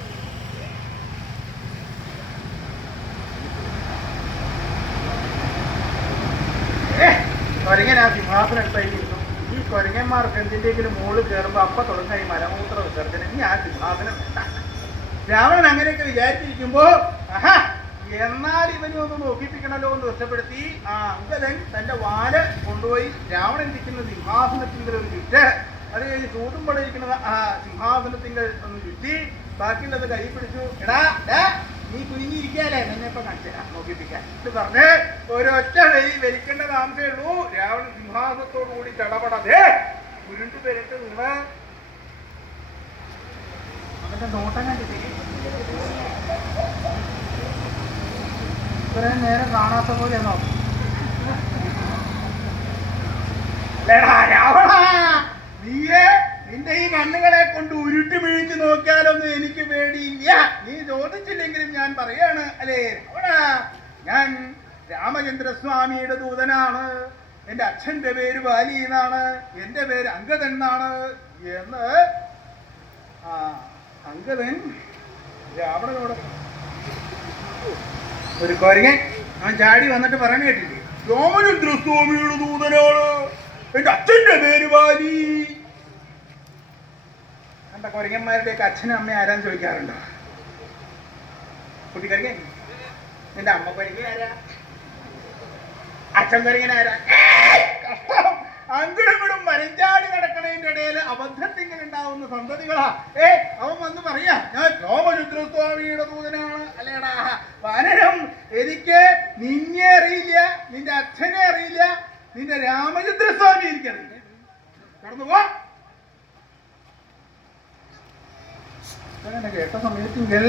കൊരങ്ങൻ ആ സിംഹാസനം എടുത്തായിരുന്നു. ഈ കൊരങ്ങന്മാർക്ക് എന്തിൻ്റെങ്കിലും മുകളിൽ കയറുമ്പോൾ അപ്പ തുടങ്ങുന്ന ഈ മലമൂത്ര വിസർജനം. ഇനി ആ സിംഹാസനം വേണ്ട. രാവണൻ അങ്ങനെയൊക്കെ വിചാരിച്ചിരിക്കുമ്പോ എന്നാൽ ഇവനും ഒന്ന് നോക്കിപ്പിക്കണല്ലോ എന്ന് രക്ഷപ്പെടുത്തി ആ അങ്കദൻ തന്റെ വാല് കൊണ്ടുപോയി രാവണൻ ഇരിക്കുന്ന സിംഹാസനത്തിൻ്റെ ഒരു ചുറ്റ്, അത് കഴിഞ്ഞ് ചൂടും പടയിരിക്കുന്നത് ആ സിംഹാസനത്തിൻ്റെ ഒന്ന് ചുറ്റി ബാക്കിയുള്ളത് കൈ പിടിച്ചു. എടാ നീ കുനിഞ്ഞിരിക്കാല്ലേ, എന്നെ ഇപ്പൊ കാണിച്ചുതരാം നോക്കിപ്പിക്കാൻ ഇത് പറഞ്ഞ് ഒരൊറ്റ വലിക്കേണ്ട താമസേ ഉള്ളൂ. രാവണൻ സിംഹാസനത്തോടു കൂടി ചടപടേ ഉരുണ്ടു പെരട്ട് നിന്ന് അവന്റെ നോട്ടം കണ്ടിട്ടേ ഇത്രയും നേരം കാണാത്ത പോലെ നോക്കും. രാവണ, നീയെ നിന്റെ ഈ കണ്ണുകളെ കൊണ്ട് ഉരുട്ടി വീഴ്ച നോക്കിയാലൊന്നും എനിക്ക് പേടിയില്ല. നീ ചോദിച്ചില്ലെങ്കിലും ഞാൻ പറയാണ് അല്ലേ രാവണ, ഞാൻ രാമചന്ദ്രസ്വാമിയുടെ ദൂതനാണ്. എൻ്റെ അച്ഛൻ്റെ പേര് ബാലി എന്നാണ്, എൻ്റെ പേര് അങ്കദൻ എന്നാണ് എന്ന് അങ്കദൻ രാവണനോട് ഒരു കൊരങ്ങൻ അവൻ ചാടി വന്നിട്ട് പറഞ്ഞു കേട്ടില്ലേ, രാമചന്ദ്രസ്വാമിയുടെ ദൂതനാണ്, എൻ്റെ അച്ഛൻ്റെ പേര് ബാലി. കണ്ട കൊരങ്ങന്മാരുടെയൊക്കെ അച്ഛനും അമ്മയും ആരാന്ന് ചോദിക്കാറുണ്ടോ? കുട്ടിക്കൊരങ്ങൻ നിന്റെ അമ്മ കൊരങ്ങൻ ആരാ, അച്ഛൻ കൊരങ്ങൻ ആരാ? കഷ്ടം, അങ്ങടും മരഞ്ചാടി നടക്കണതിന്റെ ഇടയിൽ അബദ്ധത്തിങ്ങനെ ഉണ്ടാവുന്ന സന്തതികളാ. അവൻ വന്ന് പറയാ ഞാൻ രാമചന്ദ്രസ്വാമിയുടെ ദൂതനാണ്. അല്ലേടാ വാനരം, എനിക്ക് നിന്നെ അറിയില്ല, നിന്റെ അച്ഛനെ അറിയില്ല, നിന്റെ രാമചന്ദ്രസ്വാമി എനിക്കറിയില്ല. കടന്നു പോ. അങ്ങനെ കേട്ട സമയത്തെങ്കിൽ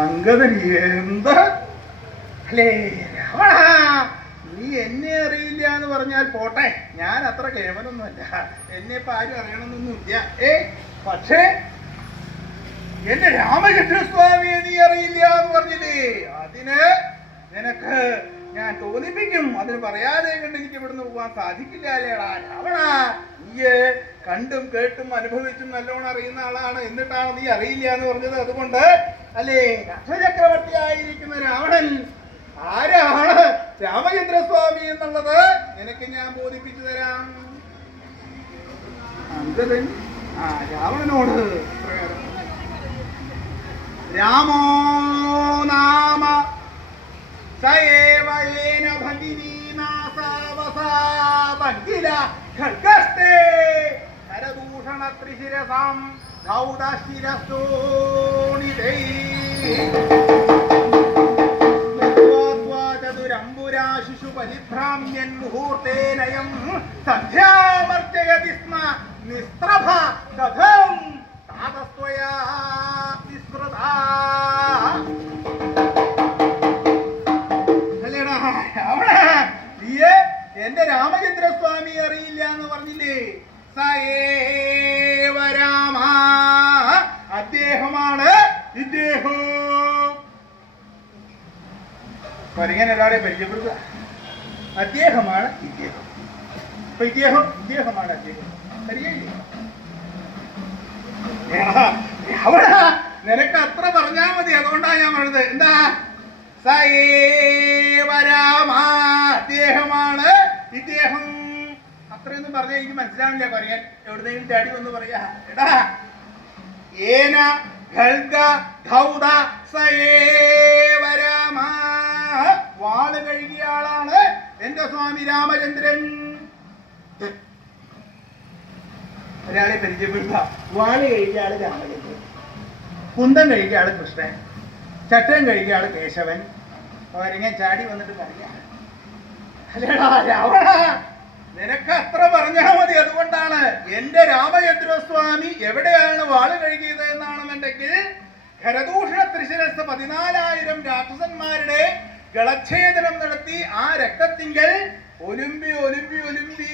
അങ്കദൻ എന്താ അല്ലേ രാവണ, നീ എന്നെ അറിയില്ല എന്ന് പറഞ്ഞാൽ പോട്ടെ, ഞാൻ അത്ര കേവലൊന്നുമല്ല, എന്നെ ഇപ്പൊ ആരും അറിയണമെന്നൊന്നുമില്ല. പക്ഷേ എന്റെ രാമചന്ദ്രസ്വാമിയെ നീ അറിയില്ല എന്ന് പറഞ്ഞില്ലേ, അതിന് നിനക്ക് ഞാൻ തോന്നിപ്പിക്കും. അതിന് പറയാതെ കണ്ട് എനിക്ക് ഇവിടുന്ന് പോകാൻ സാധിക്കില്ല അല്ലേടാ രാവണ. നീ കണ്ടും കേട്ടും അനുഭവിച്ചും നല്ലോണം അറിയുന്ന ആളാണ്, എന്നിട്ടാണ് നീ അറിയില്ല എന്ന് പറഞ്ഞത്. അതുകൊണ്ട് അല്ലേ രാക്ഷചക്രവർത്തി ആയിരിക്കുന്ന രാവണൻ ആരാണ് രാമചന്ദ്രസ്വാമി എന്നുള്ളത് നിനക്ക് ഞാൻ ബോധിപ്പിച്ചു തരാം. അങ്കദൻ രാവണനോട് രാമോ നാമ സയേവയേന ഭഗിനി നാസാവസാബങ്കില ഖഡ്ഗസ്തേ ഹരദൂഷണ ത്രിശിരസാം ഗൗഡശിരസോണിതൈ ചതുരംബുരാശിഷു പരിഭ്രാമ്യൻ മുഹൂർത്തേനയം സന്ധ്യാമർച്ചയതി സ്മ നിസ്ത്രഭ കഥം താതസ്ത്വയാ വിസ്മൃതാ. അല്ലേടാ നീ എന്റെ രാമചന്ദ്രസ്വാമി അറിയില്ല എന്ന് പറഞ്ഞില്ലേ? സയേ ഇദ്ദേഹം കൊരങ്ങൻ ഒരാളെ പരിചയപ്പെടുക. അദ്ദേഹമാണ് ഇദ്ദേഹം. അപ്പൊ ഇദ്ദേഹമാണ് അദ്ദേഹം. ശരിയല്ലേ? അവിടെ നിനക്ക് അത്ര പറഞ്ഞാൽ മതി. അതുകൊണ്ടാണ് ഞാൻ പറഞ്ഞത്. എന്താ അദ്ദേഹമാണ് ഇദ്ദേഹം. അത്രയൊന്നും പറഞ്ഞാൽ എനിക്ക് മനസ്സിലാവില്ല. കൊരങ്ങൻ എവിടുന്നെങ്കിലും ചാടി വന്ന് പറയാ, എടാ ഏന വാള് കഴുകിയ ആളാണ് എന്റെ സ്വാമി രാമചന്ദ്രൻ. ഒരാളെ പരിചയപ്പെടുക. വാള് കഴുകിയ ആള് രാമചന്ദ്രൻ, കുന്തം കഴുകിയ ആള് കൃഷ്ണൻ, ചട്ടം കഴുകിയ ആള് കേശവൻ. അവരിങ്ങനെ ചാടി വന്നിട്ട് പറയാ, അല്ലേടാ രാവണ, നിനക്ക് അത്ര പറഞ്ഞാൽ മതി. അതുകൊണ്ടാണ് എന്റെ രാമചന്ദ്രസ്വാമി എവിടെയാണ് വാള് കഴുകിയത് എന്നാണെന്നുണ്ടെങ്കിൽ ഖരദൂഷണ ത്രിശിരസ് 14,000 രാക്ഷസന്മാരുടെ ഗളച്ഛേദനം നടത്തി ആ രക്തത്തിങ്കൽ ഒലുമ്പി ഒലുമ്പി ഒലുമ്പി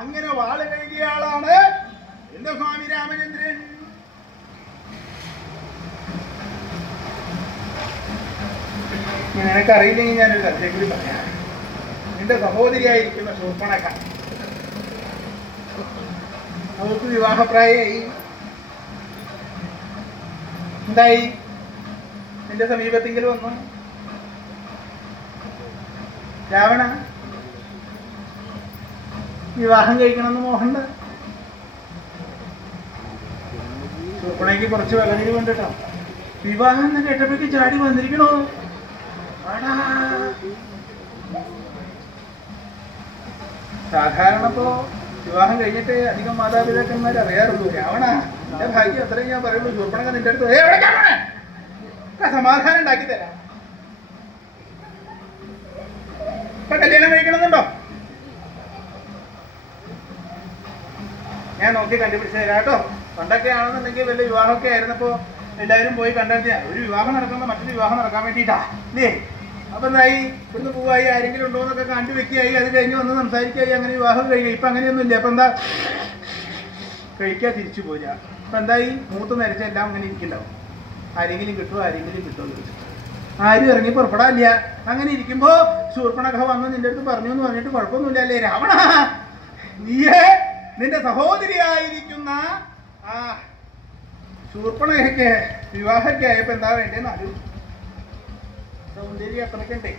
അങ്ങനെ വാള് കഴുകിയ ആളാണ് എന്റെ സ്വാമി രാമചന്ദ്രൻ. നിനക്കറിയില്ലെങ്കിൽ ഞാനൊരു കഥയെങ്കിലും പറയാം. നിന്റെ സഹോദരിയായിരിക്കുന്ന ശൂർപ്പണഖ, അവൾക്ക് വിവാഹപ്രായമായി. എന്തായി? നിന്റെ സമീപത്തെങ്കിലും വന്നു. രാവണ, വിവാഹം കഴിക്കണമെന്ന് മോഹമുണ്ട്. ശൂർപ്പണയ്ക്ക് കുറച്ച് വിലവിൽ കൊണ്ടിട്ടോ വിവാഹം എന്ന് കേട്ടപ്പോഴേക്ക് ചാടി വന്നിരിക്കണോ? സാധാരണ ഇപ്പോ വിവാഹം കഴിഞ്ഞിട്ട് അധികം മാതാപിതാക്കന്മാർ അറിയാറുള്ളൂ. രാവണ, എന്റെ ഭാഗ്യം അത്രയും ഞാൻ പറയുള്ളൂ. ശൂർപ്പണഖ നിന്റെ അടുത്ത് സമാധാനം ഉണ്ടാക്കി തരാം. ഇപ്പൊ കല്യാണം കഴിക്കണമെന്നുണ്ടോ? ഞാൻ നോക്കി കണ്ടുപിടിച്ച് തരാം കേട്ടോ. പണ്ടൊക്കെ ആണെന്നുണ്ടെങ്കിൽ വല്ല വിവാഹമൊക്കെ ആയിരുന്നപ്പോ എല്ലാവരും പോയി കണ്ടെത്തിയ ഒരു വിവാഹം നടക്കുന്ന മറ്റൊരു വിവാഹം നടക്കാൻ വേണ്ടിയിട്ടാ അല്ലേ? അപ്പൊ എന്തായി? ഇവിടുന്ന് പോവായി, ആരെങ്കിലും ഉണ്ടോ എന്നൊക്കെ കണ്ടു വെക്കുകയായി, അത് കഴിഞ്ഞ് വന്ന് സംസാരിക്കുകയായി, അങ്ങനെ വിവാഹം കഴിയുക. ഇപ്പൊ അങ്ങനെയൊന്നും ഇല്ല. അപ്പൊ എന്താ കഴിക്കുക, തിരിച്ചു പോരുക. അപ്പൊ എന്തായി? മൂത്ത് നരച്ച എല്ലാം അങ്ങനെ ഇരിക്കണ്ടാവും. ആരെങ്കിലും കിട്ടുമോ ആരും ഇറങ്ങി പുറപ്പെടാനില്ല. അങ്ങനെ ഇരിക്കുമ്പോ ശൂർപ്പണഖ വന്ന് നിന്റെ അടുത്ത് പറഞ്ഞു എന്ന് പറഞ്ഞിട്ട് കുഴപ്പമൊന്നുമില്ല അല്ലേ രാവണ? നീയേ നിന്റെ സഹോദരിയായിരിക്കുന്ന ആ ശൂർപ്പണഖയ്ക്ക് വിവാഹമൊക്കെ ആയപ്പോ എന്താ വേണ്ടേന്ന് ആലോചിച്ചു. സൗന്ദര്യം അത്രയ്ക്കുണ്ടേ.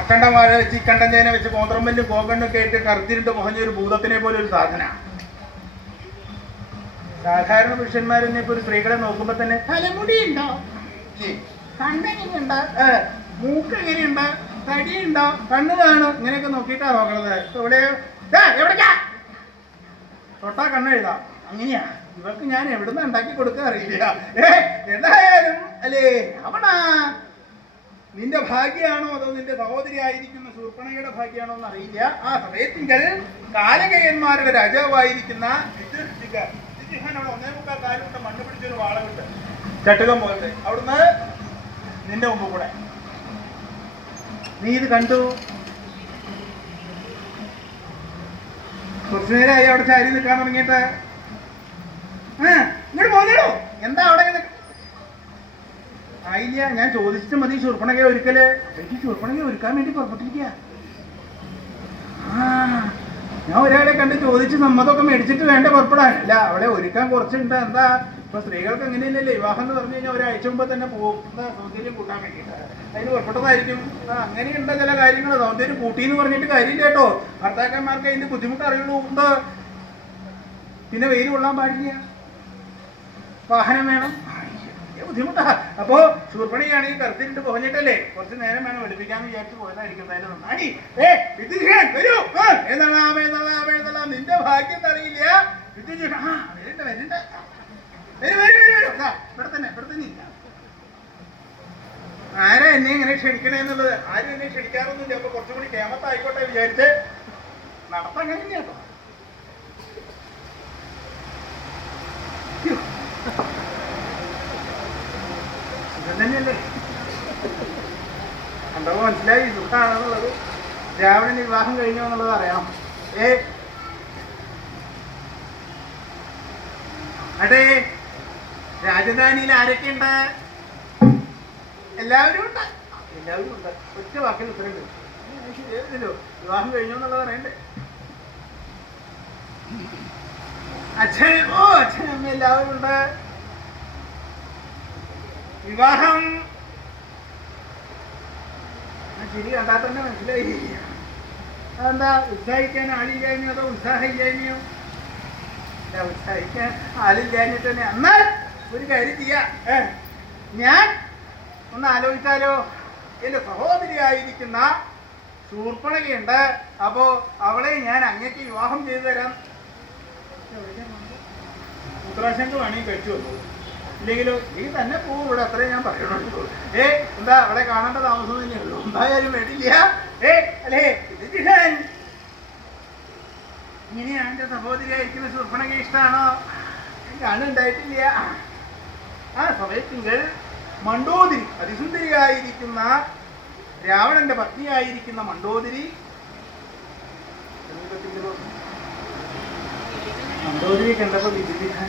അക്കണ്ടം വാഴ വെച്ച് ഇക്കണ്ടം ചേന വെച്ച് കോന്ത്രമ്പല്ലും കോങ്കണ്ണൊക്കെ ആയിട്ട് കറുത്തിരുണ്ട് മുഹഞ്ഞൊരു ഭൂതത്തിനെ പോലെ ഒരു സാധന. സാധാരണ പുരുഷന്മാരെന്നെ ഇപ്പൊ ഒരു സ്ത്രീകളെ നോക്കുമ്പോ തന്നെ തലമുടി ഉണ്ടോ, കണ്ണെങ്ങനെയുണ്ട്, മൂക്ക് എങ്ങനെയുണ്ട്, തടിയുണ്ടോ, കണ്ണ് കാണും, ഇങ്ങനെയൊക്കെ നോക്കിയിട്ടാ നോക്കണത്. ഇവിടെ എവിടേക്കാ തൊട്ടാ കണ്ണ് എഴുതാം. അങ്ങനെയാ. ഇവർക്ക് ഞാൻ എവിടുന്ന് ഉണ്ടാക്കി കൊടുക്കാൻ അറിയില്ല. എന്തായാലും അല്ലേ അവണ, നിന്റെ ഭാഗ്യാണോ അതോ നിന്റെ സഹോദരി ആയിരിക്കുന്ന ശൂർപ്പണഖയുടെ ഭാഗ്യാണോ എന്ന് അറിയില്ല. ആ സമയത്തിങ്കൽ കാലകയന്മാരുടെ രാജാവായിരിക്കുന്ന വിജുഹനോട് 1.25 കാലുകൊണ്ട് മണ്ണ് പിടിച്ചൊരു വാളമുണ്ട്, ചട്ടുകം പോലത്തെ. അവിടുന്ന് നിന്റെ മുമ്പ് കൂടെ നീ ഇത് കണ്ടു. കുറച്ചു നേരമായി അവിടെ ചാരി നിൽക്കാൻ തുടങ്ങിയിട്ട്. ഇങ്ങോട്ട് പോന്നേടോ. എന്താ അവിടെ ആയില്ല? ഞാൻ ചോദിച്ചിട്ട് മതി. ശൂർപ്പണഖ ഒരുക്കല് എനിക്ക് ശൂർപ്പണഖ ഒരുക്കാൻ വേണ്ടി പുറപ്പെട്ടിരിക്കുക. ഞാൻ ഒരാളെ കണ്ട് ചോദിച്ച് സമ്മതമൊക്കെ മേടിച്ചിട്ട് വേണ്ട പുറപ്പെടാൻ. അല്ല, അവിടെ ഒരുക്കാൻ കുറച്ചുണ്ട്. എന്താ ഇപ്പൊ സ്ത്രീകൾക്ക് എങ്ങനെയല്ലേ വിവാഹം എന്ന് പറഞ്ഞു കഴിഞ്ഞാൽ ഒരാഴ്ച മുമ്പ് തന്നെ പോകും സൗന്ദര്യം കൂട്ടാൻ വേണ്ടിയിട്ട്. അതിന് പുറപ്പെട്ടതായിരിക്കും. അങ്ങനെയുണ്ട് ചില കാര്യങ്ങൾ. സൗന്ദര്യം കൂട്ടിന്ന് പറഞ്ഞിട്ട് കാര്യമില്ല കേട്ടോ. ഭർത്താക്കന്മാർക്ക് അതിന്റെ ബുദ്ധിമുട്ട് അറിയുള്ളൂ. ഉണ്ട്. പിന്നെ വെയിൽ കൊള്ളാൻ പാടില്ല, വാഹനം വേണം, ബുദ്ധിമുട്ടാ. അപ്പോ ശൂർപ്പണഖയാണെങ്കിൽ കറുത്തിട്ട് പോഞ്ഞിട്ടല്ലേ കുറച്ച് നേരം വേണം വെളുപ്പിക്കാന്ന് വിചാരിച്ചു പോയതായിരിക്കും. എന്തായാലും നന്നായി. വരൂ, എഴുന്നള്ളാം. നിന്റെ ഭാഗ്യം അറിയില്ല. വരണ്ട. ഇവിടെ തന്നെ ഇല്ല. ആരാ എന്നെ ഇങ്ങനെ ക്ഷണിക്കണേന്നുള്ളത്? ആരും എന്നെ ക്ഷണിക്കാറൊന്നുമില്ല. അപ്പൊ കുറച്ചും കൂടി കേമത്തായിക്കോട്ടെ വിചാരിച്ച് നടത്താൻ കഴിഞ്ഞ കേട്ടോ. തന്നെയല്ലേ കണ്ടോ? മനസ്സിലായി സുഖാണെന്നുള്ളത്. രാവണന് വിവാഹം കഴിഞ്ഞോ എന്നുള്ളത് അറിയണം. അടേ രാജധാനിയിൽ ആരൊക്കെയുണ്ട്? എല്ലാവരും ഉണ്ട്. എല്ലാവരും ഉണ്ട്. ഒറ്റ വാക്കിൽ ഉത്തരം ശരിയായിരുന്നല്ലോ. വിവാഹം കഴിഞ്ഞോ എന്നുള്ളത് അറിയണ്ടേ? അച്ഛൻ അമ്മ എല്ലാവരും ഉണ്ട്. വിവാഹം ശരി കണ്ടാൽ തന്നെ മനസ്സിലായി. അതെന്താ ഉത്സാഹിക്കാൻ ആളില്ലായ്മയോ അതോ ഉത്സാഹം ഇല്ലായ്മയോ? ഉത്സാഹിക്കാൻ ആളില്ലാഞ്ഞിട്ട് തന്നെ. എന്നാൽ ഒരു കാര്യം ചെയ്യാം, ഞാൻ ഒന്ന് ആലോചിച്ചാലോ? എന്റെ സഹോദരിയായിരിക്കുന്ന ശൂർപ്പണഖയുണ്ട്. അപ്പോ അവളെ ഞാൻ അങ്ങേക്ക് വിവാഹം ചെയ്തു തരാം. ഉത്തരാശങ്ക വേണമെങ്കിൽ കഴിച്ചു വന്നു, ഇല്ലെങ്കിലോ നീ തന്നെ പോവും. ഇവിടെ അത്രയും ഞാൻ പറയുന്നുള്ളൂ. എന്താ അവിടെ കാണേണ്ട താമസം തന്നെയുള്ളൂ. എന്തായാലും വേണ്ടില്ല. അല്ലേ ഇങ്ങനെയാണ് എന്റെ സഹോദരിയായിരിക്കുന്ന ശൂർപ്പണഖ ഇഷ്ടമാണോ? കാണുണ്ടായിട്ടില്ല. ആ സമയത്തിങ്കിൽ മണ്ഡോദരി, അതിസുന്ദരിയായിരിക്കുന്ന രാവണന്റെ പത്നിയായിരിക്കുന്ന മണ്ഡോദരി കണ്ടപ്പോ വിചിരിക്കാൻ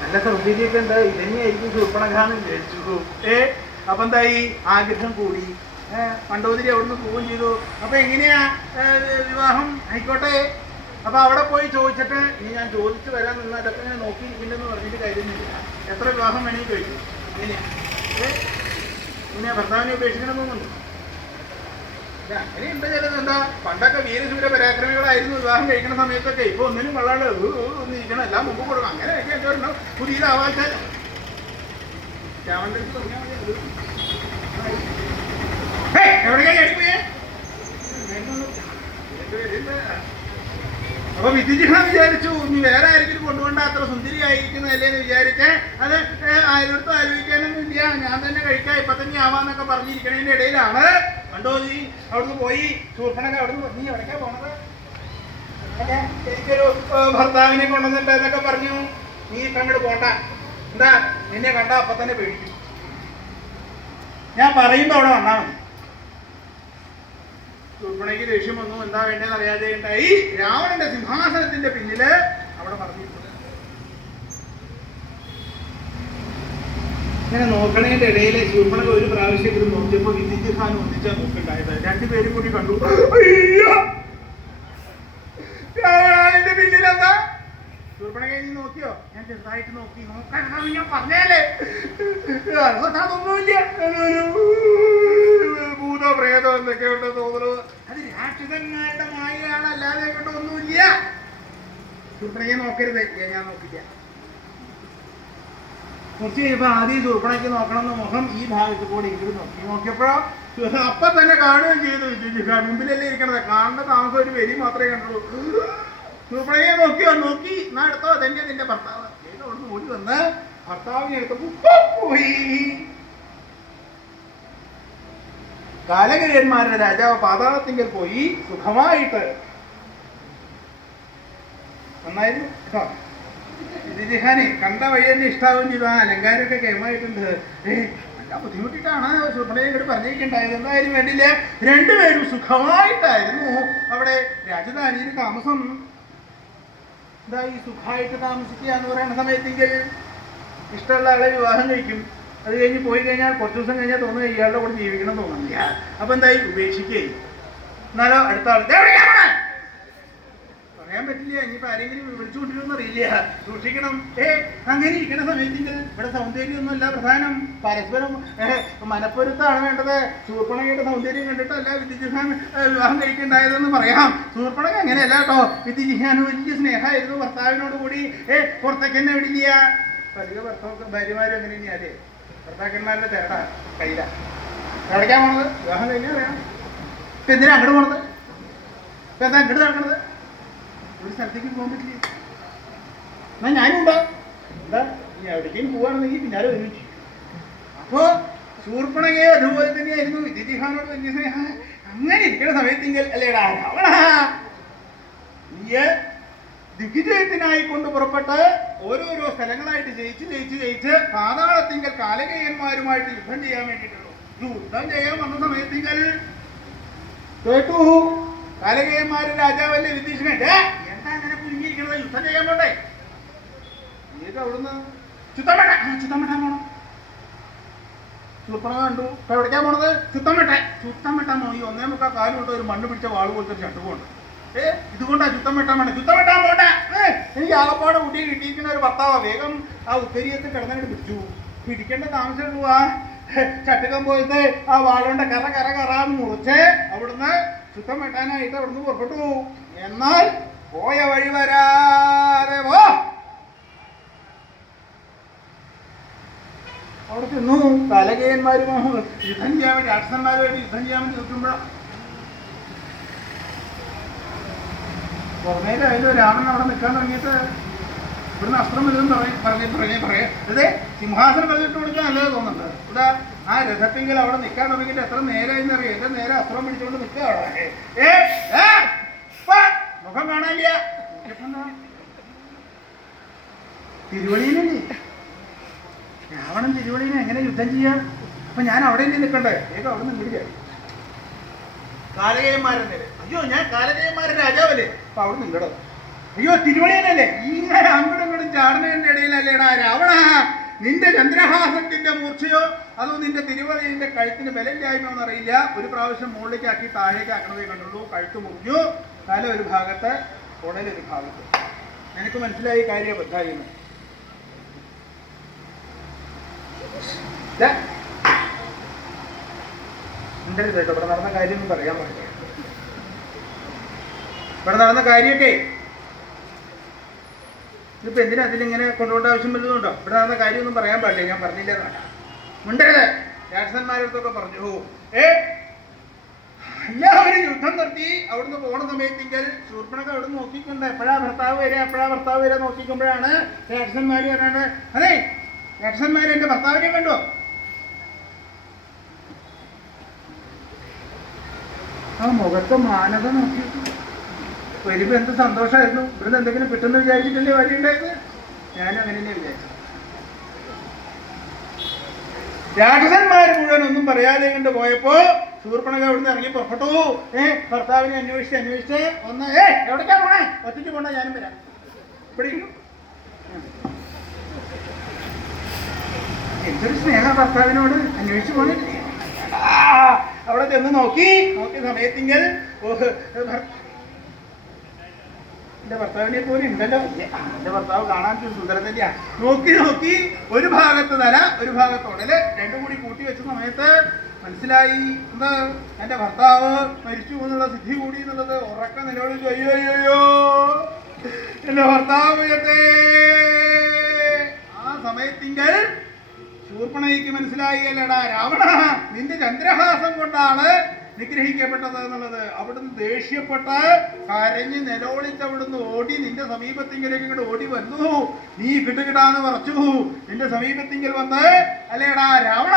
നല്ല സൗന്ദര്യമൊക്കെ ഉണ്ട്. ഇതന്നെയായിരിക്കും ശൂർപ്പണഖാന്ന് വിചാരിച്ചു. അപ്പൊ എന്തായി? ആഗ്രഹം കൂടി. മണ്ഡോദരി അവിടുന്ന് പോവുകയും ചെയ്തു. അപ്പൊ എങ്ങനെയാ വിവാഹം? ആയിക്കോട്ടെ. അപ്പൊ അവിടെ പോയി ചോദിച്ചിട്ട് ഇനി ഞാൻ ചോദിച്ചു വരാൻ നിന്ന് അതൊക്കെ ഞാൻ നോക്കിയിരിക്കില്ലെന്ന് പറഞ്ഞിട്ട് കാര്യമൊന്നുമില്ല. എത്ര വിവാഹം വേണമെങ്കിൽ കഴിക്കും. ഇങ്ങനെ ഭർത്താവിനെ ഉപേക്ഷിക്കണമെന്നുണ്ട്. അങ്ങനെയുണ്ട് ചിലത്. എന്താ പണ്ടൊക്കെ വീരശൂര പരാക്രമികളായിരുന്നു വിവാഹം കഴിക്കുന്ന സമയത്തൊക്കെ. ഇപ്പൊ ഒന്നിനും കൊള്ളാണ്ട് ഒന്ന് ഇരിക്കണം, എല്ലാം മുമ്പ് കൊടുക്കണം. അങ്ങനെയൊക്കെ എന്തോ പുതിയതാവാച്ചാൽ രാവണന്റെ അടുത്ത് പറഞ്ഞാൽ എവിടേക്കാ പോയേ? അപ്പൊ വിദ്യുജിഹ വിചാരിച്ചു ഇനി വേറെ ആരെങ്കിലും കൊണ്ടുപോകണ്ട, അത്ര സുന്ദരിയായിരിക്കുന്നതല്ലേന്ന് വിചാരിച്ച് അത് ആരോടത്തും ആലോചിക്കാനൊന്നും ഇല്ല, ഞാൻ തന്നെ കഴിക്കാം, ഇപ്പൊ തന്നെ ആവാന്നൊക്കെ പറഞ്ഞിരിക്കണതിന്റെ ഇടയിലാണ് കണ്ടോ നീ അവിടുന്ന് പോയി ശൂർപ്പണഖ അവിടുന്ന് നീ എവിടേക്കാ പോണത്? എനിക്കൊരു ഭർത്താവിനെ കൊണ്ടുവന്നിട്ട് എന്നൊക്കെ പറഞ്ഞു. നീ ഇപ്പൊ അങ്ങോട്ട് പോണ്ട. എന്താ നിന്നെ കണ്ട അപ്പൊ തന്നെ പേടിക്കും. ഞാൻ പറയുമ്പോ അവിടെ വന്നാ മതി. ശൂർപ്പണഖയ്ക്ക് ദേഷ്യം വന്നു. എന്താ വേണ്ടതെന്ന് അറിയാതെ ഉണ്ടായി. രാവണന്റെ സിംഹാസനത്തിന്റെ പിന്നില് അവിടെ പറഞ്ഞിട്ടുണ്ട്. ഇങ്ങനെ നോക്കണേന്റെ ഇടയിലെ ശൂർപ്പണഖ ഒരു പ്രാവശ്യം നോക്കിയപ്പോ വിദ്യുജിഹാൻ ഒന്നിച്ചാ നോക്കുണ്ടായത്. രണ്ടുപേരും കൂടി കണ്ടു. രാവണന്റെ പിന്നിലെന്താ? ശൂർപ്പണഖ നോക്കിയോ? ഞാൻ ചെറുതായിട്ട് നോക്കി. നോക്കാൻ ഞാൻ പറഞ്ഞേലേ അതൊന്നുമില്ല, ഭൂതോ പ്രേതോ എന്തൊക്കെ ഉണ്ട് തോന്നുന്നു. അത് രാക്ഷസന്മാരുടെ മായയാണ്, അല്ലാതെ കൊണ്ട് ഒന്നുമില്ല. ശൂർപ്പണഖയെ നോക്കരുത്. ഞാൻ നോക്കില്ല. കുറച്ച് കഴിയുമ്പോ ആദ്യം ശൂർപ്പണഖയ്ക്ക് നോക്കണമെന്ന് മുഖം ഈ ഭാഗത്ത് കൂടെ ഇങ്ങോട്ട് നോക്കിയപ്പോഴോ അപ്പൊ തന്നെ കാണുകയും ചെയ്തു. വിദ്യുജിഹാൻ മുമ്പിലല്ലേ ഇരിക്കണത്, കാണുന്ന താമസം ഒരു വരി മാത്രമേ കണ്ടുള്ളൂ. ശൂർപ്പണഖയെ നോക്കി എന്നാ എടുത്തോ, അതെന്റെ നിന്റെ ഭർത്താവ്. അവിടുന്ന് ഓടി വന്ന് ഭർത്താവിനെ എടുത്തപ്പോ പോയി. കാലകര്യന്മാരുടെ രാജാവ് പാതാളത്തിങ്കൽ പോയി സുഖമായിട്ട്. നന്നായിരുന്നു കേട്ടോ. വിദ്യുജിഹാനെ കണ്ട വഴി തന്നെ ഇഷ്ടാവുകയും ചെയ്തു. ആ അലങ്കാരമൊക്കെ കേമായിട്ടുണ്ട്. നല്ല ബുദ്ധിമുട്ടിട്ടാണ് ശൂർപ്പണഖയെ ഇങ്ങോട്ട് പറഞ്ഞിരിക്കണ്ടായത്. എന്തായാലും വേണ്ടില്ല, രണ്ടുപേരും സുഖമായിട്ടായിരുന്നു അവിടെ രാജധാനിയിൽ താമസം. എന്താ ഈ സുഖമായിട്ട് താമസിക്കുക എന്ന് പറയുന്ന സമയത്തെങ്കിൽ ഇഷ്ടമുള്ള ആളെ വിവാഹം കഴിക്കും. അത് കഴിഞ്ഞ് പോയി കഴിഞ്ഞാൽ കുറച്ച് ദിവസം കഴിഞ്ഞാൽ തോന്നുന്നു ഇയാളുടെ കൂടെ ജീവിക്കണം തോന്നുന്നില്ല. അപ്പൊ എന്തായി? ഉപേക്ഷിക്കുകയും. എന്നാലോ അടുത്ത ആൾ പറയാൻ പറ്റില്ല. ഇനിയിപ്പോ ആരെങ്കിലും വിളിച്ചുകൊണ്ടിരുമെന്ന് അറിയില്ല. സൂക്ഷിക്കണം. അങ്ങനെ ഇരിക്കുന്ന സമയത്തെങ്കിൽ ഇവിടെ സൗന്ദര്യമൊന്നുമല്ല പ്രധാനം, പരസ്പരം മനപ്പൊരുത്താണ് വേണ്ടത്. ശൂർപ്പണഖയുടെ സൗന്ദര്യം കണ്ടിട്ടല്ല വിദ്യുജിഹാൻ വിവാഹം കഴിക്കേണ്ടായതെന്ന് പറയാം. ശൂർപ്പണഖ അങ്ങനെയല്ല കേട്ടോ. വിദ്യുജിഹാൻ വലിയ സ്നേഹമായിരുന്നു ഭർത്താവിനോട് കൂടി. പുറത്തേക്ക് തന്നെ വിടില്ല. അധിക ഭാര്യമാരും അങ്ങനെ തന്നെയല്ലേ, ഭർത്താക്കന്മാരുടെ ചേട്ടാ കയ്യില. എവിടേക്കാ പോണത്? വിവാഹം കഴിഞ്ഞാൽ അറിയാം. ഇപ്പൊ എന്തിനാ അങ്ങോട്ട് പോണത്? ഇപ്പൊ എന്താ അങ്ങോട്ട് നടക്കണത്? ഒരു സ്ഥലത്തേക്ക് പോകാൻ പറ്റില്ല. എന്നാ ഞാനും ഉണ്ടാ. എന്താ നീ എവിടേക്കും പോവാണെന്നെങ്കിൽ പിന്നാലെ ഒരുമിച്ച്. അപ്പോ ശൂർപ്പണഖയെ അതുപോലെ തന്നെയായിരുന്നു വിദ്യുജിഹാനോട് വലിയ സ്നേഹം. അങ്ങനെ ഇരിക്കുന്ന സമയത്തെങ്കിൽ അല്ലേടാ രാവണ, നീ ദിഗ്വിജയത്തിനായി കൊണ്ട് പുറപ്പെട്ട് ഓരോരോ സ്ഥലങ്ങളായിട്ട് ജയിച്ച് പാതാളത്തിങ്കൽ കാലകേയന്മാരുമായിട്ട് യുദ്ധം ചെയ്യാൻ വേണ്ടിയിട്ടുള്ളൂ. യുദ്ധം ചെയ്യാൻ വന്ന സമയത്തിങ്കൽ കേട്ടു കാലകേയന്മാര് രാജാവല്ലേ വിദ്യുജിഹാൻ, എന്താ അങ്ങനെ കുഞ്ഞിരിക്കണത്? യുദ്ധം ചെയ്യാൻ പോണ്ടേ? അവിടുന്ന് ചുത്തം വെട്ടാൻ പോണം. ചുത്തം കണ്ടു. ഇപ്പൊ എവിടേക്കാ പോണത്? ചുത്തം വെട്ടാൻ പോയി. 1.25 കാലം കൊണ്ട് ഒരു മണ്ണ് പിടിച്ച വാള് പോലത്തെ ചട്ടുപോണ്ട്. ഇതുകൊണ്ടാ ചുത്തം വെട്ടാൻ പോട്ടെ. എനിക്ക് ആകപ്പാടെ കുട്ടി കിട്ടിയിരിക്കുന്ന ഒരു ഭർത്താവാ. വേഗം ആ ഉത്തരീയത്തിൽ കിടന്നിട്ട് പിടിച്ചു. പിടിക്കേണ്ട താമസം പോവാ. ചട്ടുകം പോയിട്ട് ആ വാളുകൊണ്ട് കറാന്ന് മുറിച്ച് അവിടുന്ന് ചുത്തം വെട്ടാനായിട്ട് അവിടുന്ന് പുറപ്പെട്ടു. എന്നാൽ പോയ വഴി വരാതെ അവിടെ ചെന്നു. കലകയന്മാരും യുദ്ധം ചെയ്യാൻ വേണ്ടി രാക്ഷസന്മാരുമായിട്ട് യുദ്ധം ചെയ്യാൻ വേണ്ടി നിൽക്കുമ്പോഴാണ് പുറമേക്ക് അതിൻ്റെ രാവണൻ അവിടെ നിൽക്കാൻ തുടങ്ങിയിട്ട് ഇവിടുന്ന് അസ്ത്രം വല്ലതും പറയാം. അതെ, സിംഹാസനം വന്നിട്ട് കൊടുക്കാൻ നല്ലത് തോന്നുന്നുണ്ട്. ഇവിടെ ആ രഥത്തെങ്കിൽ അവിടെ നിൽക്കാൻ തുടങ്ങിയിട്ട് എത്ര നേരമായിന്ന് അറിയാം. എന്റെ നേരെ അസ്ത്രം പിടിച്ചുകൊണ്ട് നിൽക്കുക അവിടെ. മുഖം കാണാനില്ല. തിരുവളിയിലല്ലേ രാവണൻ തിരുവളിനെ എങ്ങനെ യുദ്ധം ചെയ്യാൻ? അപ്പൊ ഞാൻ അവിടെ തന്നെ നിൽക്കണ്ടേ? വേഗം അവിടെ നിന്ന് ഇങ്ങോട്ട് കാലകയന്മാരെ. അയ്യോ, ഞാൻ കാലകയന്മാരുടെ രാജാവല്ലേ? അപ്പൊ അവിടെ നിങ്ങടോ. അയ്യോ, തിരുവളിയനല്ലേ? ഇങ്ങനെ അങ്ങോട്ടും ഇങ്ങോട്ടും ചാടുന്നതിന്റെ ഇടയിലല്ലേടാ രാവണ നിന്റെ ചന്ദ്രഹാസത്തിന്റെ മൂർച്ചയോ അതോ നിന്റെ തിരുവളിയുടെ കഴുത്തിന് ബലമില്ലായ്മയോ എന്നറിയില്ല. ഒരു പ്രാവശ്യം മുകളിലേക്ക് ആക്കി താഴേക്ക് ആക്കണതേ കണ്ടുള്ളൂ. കഴുത്ത് മുറിഞ്ഞു. തല ഒരു ഭാഗത്ത്, ഉടലൊരു ഭാഗത്ത്. എനിക്ക് മനസ്സിലായി കാര്യം ബദ്ധായിരുന്നു. മിണ്ടരുത് കേട്ടോ. ഇവിടെ നടന്ന കാര്യം ഒന്നും പറയാൻ പാടില്ല. ഇവിടെ നടന്ന കാര്യമൊക്കെ ഇതിപ്പോ എന്തിനാ അതിലിങ്ങനെ കൊണ്ടുപോകേണ്ട ആവശ്യം വല്ലതുണ്ടോ? ഇവിടെ നടന്ന കാര്യമൊന്നും പറയാൻ പാടില്ല. ഞാൻ പറഞ്ഞില്ല എന്നാണ്. മിണ്ടരുത്. രാക്ഷസന്മാരടുത്തൊക്കെ പറഞ്ഞു. എല്ലാവരും യുദ്ധം നിർത്തി അവിടുന്ന് പോണ സമയത്തെങ്കിൽ ശൂർപ്പണഖ അവിടെ നോക്കിക്കൊണ്ട് എപ്പോഴാ ഭർത്താവ് വരെ നോക്കിക്കുമ്പോഴാണ് രാക്ഷസന്മാര് പറയണത്, അതെ രാക്ഷസന്മാര് എന്റെ ഭർത്താവിനെ കണ്ടോ? ആ മുഖത്ത് മാനത നോക്കിയിട്ട് വരുമ്പോ എന്ത് സന്തോഷമായിരുന്നു. ഇവിടുന്ന് എന്തെങ്കിലും കിട്ടുമെന്ന് വിചാരിച്ചിട്ടല്ലേ വഴി ഉണ്ടായത്. ഞാനും അങ്ങനെ തന്നെ വിചാരിച്ചു. രാക്ഷസന്മാർ മുഴുവൻ ഒന്നും പറയാതെ കൊണ്ട് പോയപ്പോ ശൂർപ്പണഖ അവിടുന്ന് ഇറങ്ങി പുറപ്പെട്ടു. ഭർത്താവിനെ അന്വേഷിച്ച് ഒന്ന് എവിടേക്കാ പോണേ? ഒറ്റയ്ക്ക് പോണ്ട, ഞാനും വരാം. ഇവിടെ എന്തൊരു സ്നേഹ ഭർത്താവിനോട് അന്വേഷിച്ചു പോണില്ലേ. അവിടെ ചെന്ന് നോക്കിയ സമയത്തിങ്കിൽ എന്റെ ഭർത്താവിനെ പോലും ഉണ്ടല്ലോ. എന്റെ ഭർത്താവ് കാണാൻ സുന്ദരം തന്നെയാ. നോക്കി ഒരു ഭാഗത്ത് തല ഒരു ഭാഗത്ത് ഉടല് രണ്ടും കൂടി കൂട്ടി വെച്ച സമയത്ത് മനസ്സിലായി എന്താ എന്റെ ഭർത്താവ് മരിച്ചു എന്നുള്ള സിദ്ധി കൂടി എന്നുള്ളത്. ഉറക്ക നിലവിളിച്ചു, അയ്യോ എന്റെ ഭർത്താവ്. ആ സമയത്തിങ്കിൽ ശൂർപ്പണഖയ്ക്ക് മനസ്സിലായി, അല്ലടാ രാവണ നിന്റെ ചന്ദ്രഹാസം കൊണ്ടാണ് നിഗ്രഹിക്കപ്പെട്ടത് എന്നുള്ളത്. അവിടുന്ന് ദേഷ്യപ്പെട്ട് കരഞ്ഞ് നിലവിളിച്ച് അവിടുന്ന് ഓടി നിന്റെ സമീപത്തിങ്കിലേക്ക് ഇങ്ങോട്ട് ഓടി വന്നു. നീ കിട്ടുകിട്ടാന്ന് പറച്ചു നിന്റെ സമീപത്തിങ്കിൽ വന്ന്, അല്ലേടാ രാവണ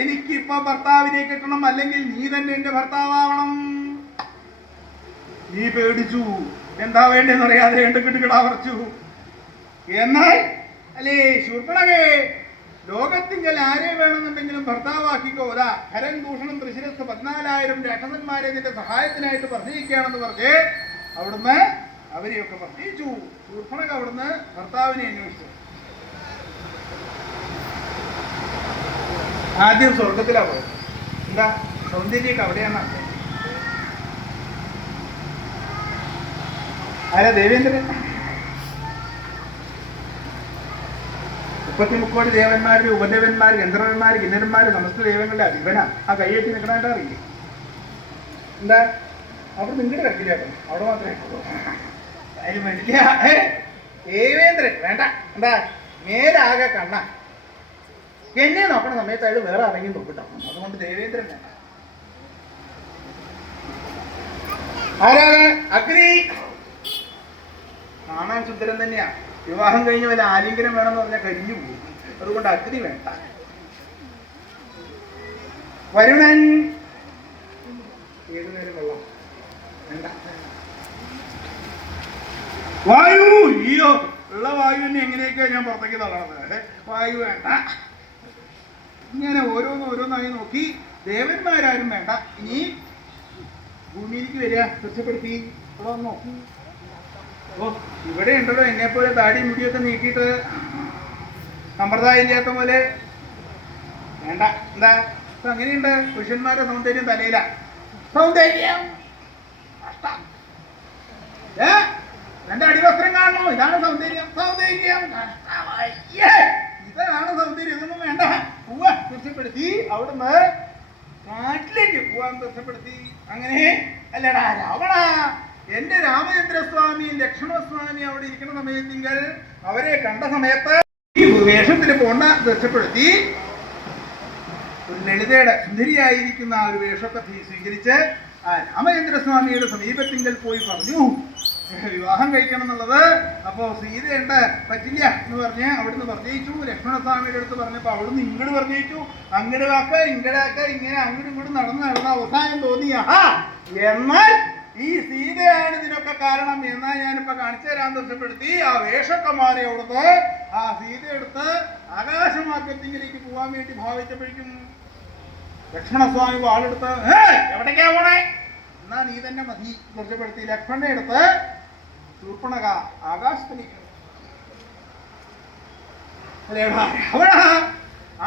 എനിക്കിപ്പോ ഭർത്താവിനെ കിട്ടണം, അല്ലെങ്കിൽ നീ തന്നെ എന്റെ ഭർത്താവണം. നീ പേടിച്ചു. എന്താ വേണ്ടെന്നറിയാതെ കിട്ടുകിടാ പറച്ചു. എന്നാൽ അല്ലേ ശൂർപ്പണഖേ, ലോകത്തിങ്കൽ ആരെ വേണമെന്നുണ്ടെങ്കിലും ഭർത്താവാക്കിക്കോലാ. ഹരൻ ദൂഷണം തൃശിരത്ത് 14,000 രാക്ഷസന്മാരെ നിന്റെ സഹായത്തിനായിട്ട് പറഞ്ഞിരിക്കുകയാണെന്ന് പറഞ്ഞ് അവിടുന്ന് അവരെയൊക്കെ പറഞ്ഞിച്ചു. ശൂർപ്പണഖ അവിടുന്ന് ഭർത്താവിനെ അന്വേഷിച്ചു. ആദ്യം സ്വർഗത്തിലാ പോയത്. എന്താ സൗന്ദര്യമൊക്കെ അവിടെയാണ്. ആരാ? ദേവേന്ദ്രൻ. 33 കോടി ദേവന്മാര്, ഉപദേവന്മാര്, ഗന്ധർവന്മാര്, കിന്നരന്മാര്, സമസ്ത ദൈവങ്ങളുടെ അധിപനാ. ആ കൈയ്യേറ്റി നിൽക്കണായിട്ട് അറിയില്ലേ? എന്താ അവിടെ നിങ്ങളുടെ കട്ടിലാട്ടോ, അവിടെ മാത്രമേ അതിന് വേണ്ടില്ല. ദേവേന്ദ്രൻ വേണ്ട. എന്താ മേലാകെ കണ്ണ. എന്നെ നോക്കണ സമയത്ത് അയാൾ വേറെ ആരെങ്കിലും നോക്കിട്ടോ. അതുകൊണ്ട് ദേവേന്ദ്രൻ വേണ്ട. ആരാണ്? അഗ്നി. കാണാൻ സുന്ദരൻ തന്നെയാ. വിവാഹം കഴിഞ്ഞ് വല്ല ആലിംഗനം വേണമെന്ന് പറഞ്ഞാൽ കരിഞ്ഞു പോകും. അതുകൊണ്ട് അഗ്നി വേണ്ട. വരുണൻ. ഏതു നേരം വെള്ളം വേണ്ട. വായു. അയ്യോ, ഉള്ള വായുവിനെ എങ്ങനെയൊക്കെയാ ഞാൻ പുറത്തേക്ക് തള്ളണത്. വായു വേണ്ട. ഇങ്ങനെ ഓരോന്നായി നോക്കി. ദേവന്മാരാരും വേണ്ട. ഇനി ഭൂമിയിലേക്ക് വരിക, തീർച്ചപ്പെടുത്തി ഇവിടെ നോക്കി. ഓ, ഇവിടെ ഉണ്ടല്ലോ എന്നെപ്പോലെ താടി മുടിയൊക്കെ നീക്കിയിട്ട് സമ്പ്രദായം ഇല്ലാത്ത പോലെ. വേണ്ട, എന്താ അങ്ങനെയുണ്ട്? പുരുഷന്മാരുടെ സൗന്ദര്യം തലയില. സൗന്ദര്യം എന്റെ അടിവസ്ത്രം കാണണോ? ഇതാണ് സൗന്ദര്യം. സൗന്ദര്യം ഇതാണ് സൗന്ദര്യം. ഇതൊന്നും വേണ്ട. പോവാ തീർച്ചപ്പെടുത്തി അവിടുന്ന് നാട്ടിലേക്ക് പോവാൻ തീർച്ചപ്പെടുത്തി. അങ്ങനെ അല്ലടാ രാവണ, എന്റെ രാമചന്ദ്രസ്വാമിയും ലക്ഷ്മണസ്വാമി അവിടെ ഇരിക്കുന്ന സമയത്തിങ്കൽ അവരെ കണ്ട സമയത്ത് ഈ വേഷത്തിന് പോണ്ട തീർച്ചപ്പെടുത്തി ഒരു ലളിതയുടെ സുന്ദരിയായിരിക്കുന്ന ആ ഒരു വേഷത്തെ സ്വീകരിച്ച് ആ രാമചന്ദ്രസ്വാമിയുടെ സമീപത്തിങ്കൽ പോയി പറഞ്ഞു വിവാഹം കഴിക്കണം എന്നുള്ളത്. അപ്പോ സീതയുണ്ട്, പറ്റില്ല എന്ന് പറഞ്ഞ് അവിടുന്ന് പറഞ്ഞയിച്ചു. ലക്ഷ്മണസ്വാമിയുടെ അടുത്ത് പറഞ്ഞപ്പോ അവിടുന്ന് ഇങ്ങോട്ട് പറഞ്ഞയിച്ചു. അങ്ങോട്ട് വാക്ക ഇങ്ങടാക്ക ഇങ്ങനെ അങ്ങോട്ടും ഇങ്ങോട്ടും നടന്ന അവസാനം തോന്നിയ എന്നാൽ ഈ സീതയാണ് ഇതിനൊക്കെ കാരണം എന്നാ ഞാനിപ്പോ കാണിച്ചു തരാൻ തീർച്ചപ്പെടുത്തി. ആ വേഷമൊക്കെ മാറി അവിടുന്ന് ആ സീതയെടുത്ത് ആകാശമാർഗത്തിലേക്ക് പോകാൻ വേണ്ടി ഭാവിച്ചപ്പോഴേക്കും ലക്ഷ്മണസ്വാമി വാളെടുത്ത് എവിടേക്കാ പോണേ? എന്നാ നീ തന്നെ മതി തീർച്ചപ്പെടുത്തി. ലക്ഷ്മണനെ എടുത്ത് ശൂർപ്പണഖ ആകാശത്തിലേക്ക്.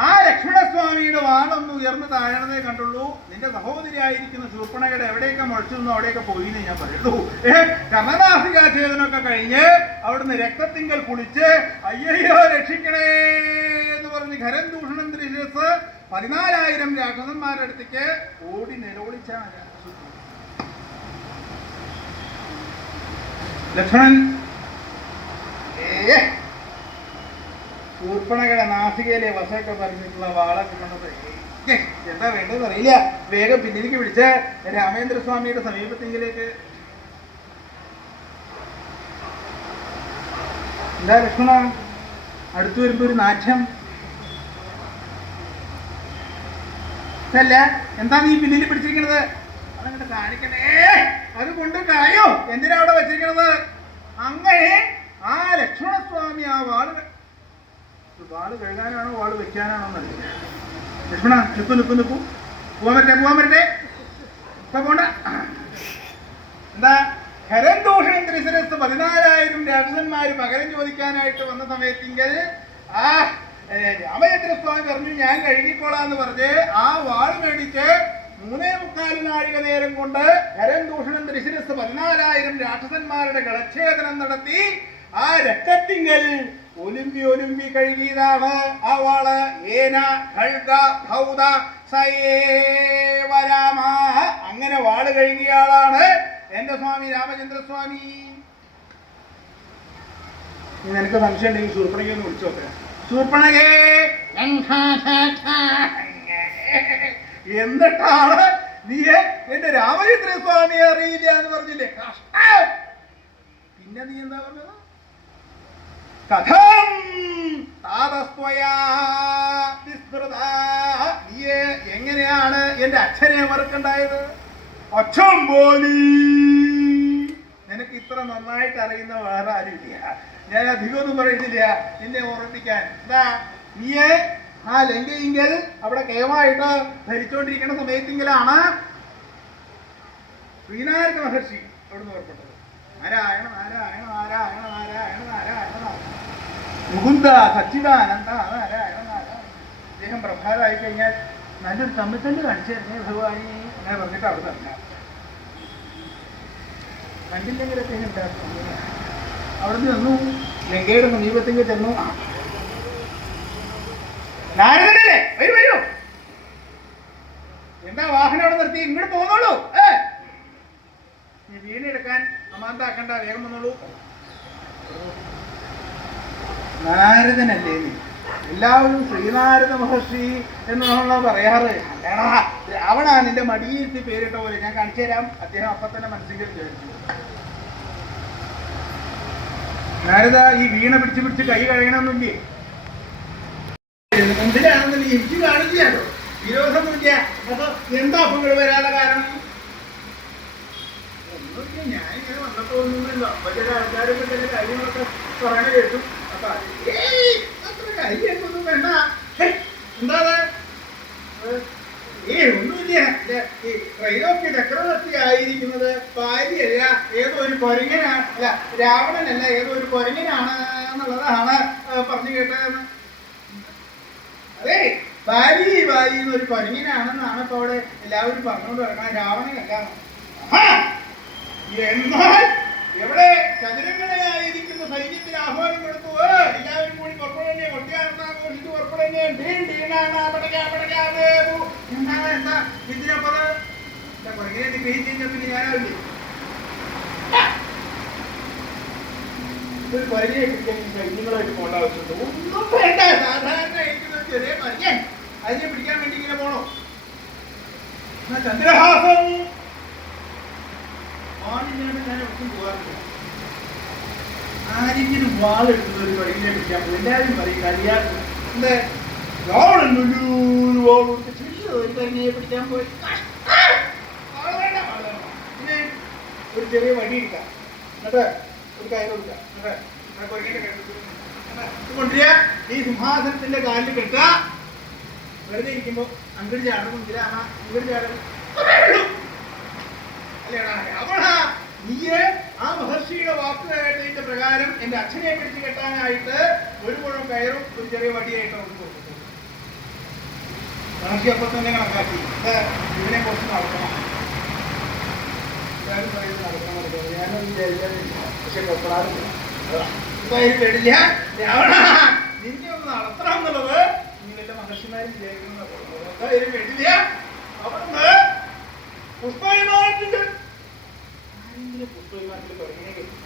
ആ ലക്ഷ്മണസ്വാമിയുടെ വാളൊന്ന് ഉയർന്ന് താഴണതേ കണ്ടുള്ളൂ. നിന്റെ സഹോദരിയായിരിക്കുന്ന ശൂർപ്പണഖയുടെ എവിടെയൊക്കെ മുഴച്ചു നിന്നോ അവിടെയൊക്കെ പോയിന്ന് ഞാൻ പറയുള്ളൂ. കർണനാസികാഛേദനമൊക്കെ കഴിഞ്ഞ് അവിടുന്ന് രക്തത്തിങ്കൽ കുളിച്ച് അയ്യോ രക്ഷിക്കണേ എന്ന് പറഞ്ഞ് ഖരന്തൂഷണം ത്രിശിരസ് 14,000 രാക്ഷസന്മാരുടെ അടുത്തേക്ക് ഓടി നിലവിളിച്ചാണ് ലക്ഷ്മണൻ. ശൂർപ്പണഖയുടെ നാസികയിലെ വശമൊക്കെ പറഞ്ഞിട്ടുള്ള വാളൊക്കെ കണ്ടത് എന്താ വേണ്ടതെന്ന് അറിയില്ല. വേഗം പിന്നിലേക്ക് വിളിച്ച് രാമേന്ദ്രസ്വാമിയുടെ സമീപത്തെങ്കിലേക്ക്. എന്താ ലക്ഷ്മണ അടുത്തു വരുമ്പോ ഒരു നാട്യം? അല്ല, എന്താ നീ പിന്നിൽ പിടിച്ചിരിക്കണത്? അതങ്ങോട്ട് കാണിക്കണേ. അത് കൊണ്ട് കളയോ? എന്തിനാ അവിടെ വെച്ചിരിക്കണത്? അങ്ങനെ ആ ലക്ഷ്മണസ്വാമി ആ വാള് കഴുകാനാണോ വാള് വെക്കാനാണോ എന്നറിയില്ല. ലക്ഷ്മണ നിൽക്കൂ. പോവാൻ വരട്ടെ ഇപ്പൊ പോണ്ട. എന്താ ഖരന്തൂഷണം ത്രിശിരസ് 14,000 രാക്ഷസന്മാര് പകരം ചോദിക്കാനായിട്ട് വന്ന സമയത്തിങ്കിൽ ആ രാമചന്ദ്രസ്വാമി പറഞ്ഞു ഞാൻ കഴുകിക്കോളാന്ന് പറഞ്ഞ് ആ വാൾ മേടിച്ച് 3.25 നാഴിക നേരം കൊണ്ട് ഖരന്തൂഷണം ത്രിശിരസ് 14,000 രാക്ഷസന്മാരുടെ ഗളച്ഛേദനം നടത്തി ആ രക്തത്തിങ്കൽ ഒലുമ്പി കഴുകിയതാണ് ആ വാള്. ഏന ഖൽഗ ധൗത സയേവരാമ. അങ്ങനെ വാള് കഴുകിയ ആളാണ് എന്റെ സ്വാമി രാമചന്ദ്രസ്വാമി. നിനക്ക് സംശയം ഉണ്ടെങ്കിൽ ശൂർപ്പണഖയെ ഒന്ന് വിളിച്ചു നോക്കാം. ശൂർപ്പണഖേ എന്നിട്ടാണ് നീ എന്റെ രാമചന്ദ്രസ്വാമിയെ അറിയില്ല എന്ന് പറഞ്ഞില്ലേ? കഷ്ടം. പിന്നെ നീ എന്താ പറഞ്ഞത്? കഥം താതസ്ത്വയാ വിസ്മൃതാ. നീ എങ്ങനെയാണ് എന്റെ അച്ഛനെ മറക്കണ്ടായത്? അച്ഛൻ പോലീ. നിനക്ക് ഇത്ര നന്നായിട്ട് അറിയുന്ന വേറെ ആരുമില്ല. ഞാൻ അധികമൊന്നും പറയുന്നില്ല നിന്നെ ഓർമ്മിപ്പിക്കാൻ. എന്താ നീയെ ആ ലങ്കയിങ്കൽ അവിടെ കേമായിട്ട് ധരിച്ചുകൊണ്ടിരിക്കുന്ന സമയത്തെങ്കിലാണ് ശ്രീനാരായണ മഹർഷി അവിടുന്ന് പുറപ്പെട്ടത്. നാരായണ നാരായണ നാരായണ നാരായണ നാരായണ മുകുന്ദ സച്ചിദാനന്ദ നാരായണ നാരായണ. അദ്ദേഹം പ്രഭാതമായി കഴിഞ്ഞാൽ നല്ലൊരു തമ്മിത്തല്ല് കാണിച്ചു തരുന്നേ ഭഗവാനി അങ്ങനെ പറഞ്ഞിട്ട് അവിടെ തന്നെ കണ്ടില്ലെങ്കിൽ അദ്ദേഹം ഉണ്ടാക്കുന്നു. അവിടെ ചെന്നു ലങ്കയുടെ സമീപത്തേക്ക് ചെന്നു. നാരദനല്ലേ വരൂ. എന്താ വാഹനം അവിടെ നിർത്തി? ഇങ്ങോട്ട് പോന്നോളൂ. നീ വീണെടുക്കാൻ അമാന്താക്കണ്ട, വേഗം വന്നോളൂ. നാരദനല്ലേ നീ? എല്ലാവരും ശ്രീനാരദ മഹർഷി എന്നാണല്ലോ പറയാറ്. രാവണ നിന്റെ മടിയിരുത്തി പേരിട്ട പോലെ ഞാൻ കാണിച്ചു തരാം. അദ്ദേഹം അപ്പൊ തന്നെ മനസ്സിൽ വിചാരിച്ചു. നാരദ ഈ വീണ പിടിച്ച് കൈ കഴിയണമെന്നില്ലേ? എന്തിനാണെന്നില്ല എനിക്ക് കാണിക്കാട്ടോ. വിരോധമൊന്നുമില്ല. അപ്പൊ എന്താ അപ്പൊ വരാനുള്ള കാരണം? ഒന്നുമില്ല, ഞാൻ ഇങ്ങനെ വന്നപ്പോഴൊന്നുമില്ല. അപ്പൊ ചില ആൾക്കാരൊക്കെ ചില കാര്യങ്ങളൊക്കെ പറയണ കേട്ടു. അപ്പൊ അത്ര കാര്യമൊന്നും വേണ്ട. എന്താ ഒന്നുമില്ല. ഈ ത്രൈലോക്യ ചക്രവർത്തി ആയിരിക്കുന്നത് ഭാര്യയല്ല ഏതോ ഒരു കൊരങ്ങനാണ്, അല്ല രാവണനല്ല ഏതോ ഒരു കൊരങ്ങനാണ് എന്നുള്ളതാണ് പറഞ്ഞു കേട്ടതെന്ന്. അതെ, ബാലി എന്നൊരു കൊരങ്ങനാണെന്നാണ് ഇപ്പൊ അവിടെ എല്ലാവരും പറഞ്ഞുകൊണ്ട് കിടക്കണം, രാവണനല്ല. എന്നാൽ എവിടെ ചതുരങ്ങളായിരിക്കുന്ന സൈന്യത്തിന് ആഹ്വാനം കൊടുത്തു, എല്ലാവരും കൂടി പുറപ്പെടുന്നേ, ഒട്ടിയാഘോഷിച്ച് പുറപ്പെടുന്നേ, എന്താ ഇതിനപ്പത് കൊരങ്ങനെ ക്ലീൻ ചെയ്യുന്ന പിന്നെ ഞാനാവില്ലേ ഒരു കൊരങ്ങയെ പിടിക്കാൻ സൈന്യങ്ങളായിട്ട് പോകേണ്ട ആവശ്യമുണ്ട്? ഒന്നും വേണ്ട, സാധാരണ ഇരിക്കുന്ന ചെറിയ കൊരങ്ങൻ അതിനെ പിടിക്കാൻ വേണ്ടി ഇങ്ങനെ പോണോ? ചന്ദ്രഹാസം ആണില്ലാണ്ട് ഞാൻ ഒട്ടും പോകാറില്ല. ആരെങ്കിലും വാളെടുക്കുന്ന ഒരു കൊരങ്ങിനെ പിടിക്കാൻ പോകും, എല്ലാവരും പറയും കളിയാക്കും. എന്താ ഒരു കൊരങ്ങിനെ പിടിക്കാൻ പോയി പിന്നെ ഒരു ചെറിയ വടി എടുക്കാം, എന്നിട്ട് ഒരു കയറ് കൊടുക്കാം, എന്നിട്ട് കൊരങ്ങിന്റെ കൊണ്ടുവരിക, ഈ സിംഹാസനത്തിന്റെ കാലിൽ കെട്ടുക. വെറുതെ ഇരിക്കുമ്പോ അങ്ങോട്ട് ചാടുന്നില്ല, ഇങ്ങോട്ട് ചാടും. അല്ലേടാ നീയെ ആ മഹർഷിയുടെ വാക്കുകളുടെ പ്രകാരം എന്റെ അച്ഛനെ പിടിച്ച് കെട്ടാനായിട്ട് ഒരു മുഴം കയറും ഒരു ചെറിയ വടിയായിട്ട് അവർക്ക് കൊടുത്തു. മഹർഷി അപ്പൊ തന്നെ കണക്കാക്കി ഇതിനെ കുറിച്ച് നടക്കണം, എല്ലാവരും പറയുന്നത് നടക്കണം. ഞാനൊന്നും വിചാരിക്കാനില്ല, പക്ഷെ കൊപ്പടാറില്ല. എന്തായാലും പേടില്ല, രാവണ നിന്നെ ഒന്ന് നടത്തണം എന്നുള്ളത് നിങ്ങളുടെ മഹർഷിമാരും വിചാരിക്കുന്നത്. എന്തായാലും പേടില്ല. അവിടുന്ന് പുഷ്പവിമാനത്തിന്റെ പുഷ്പവിമാനത്തിൽ കുറഞ്ഞേ കിട്ടും.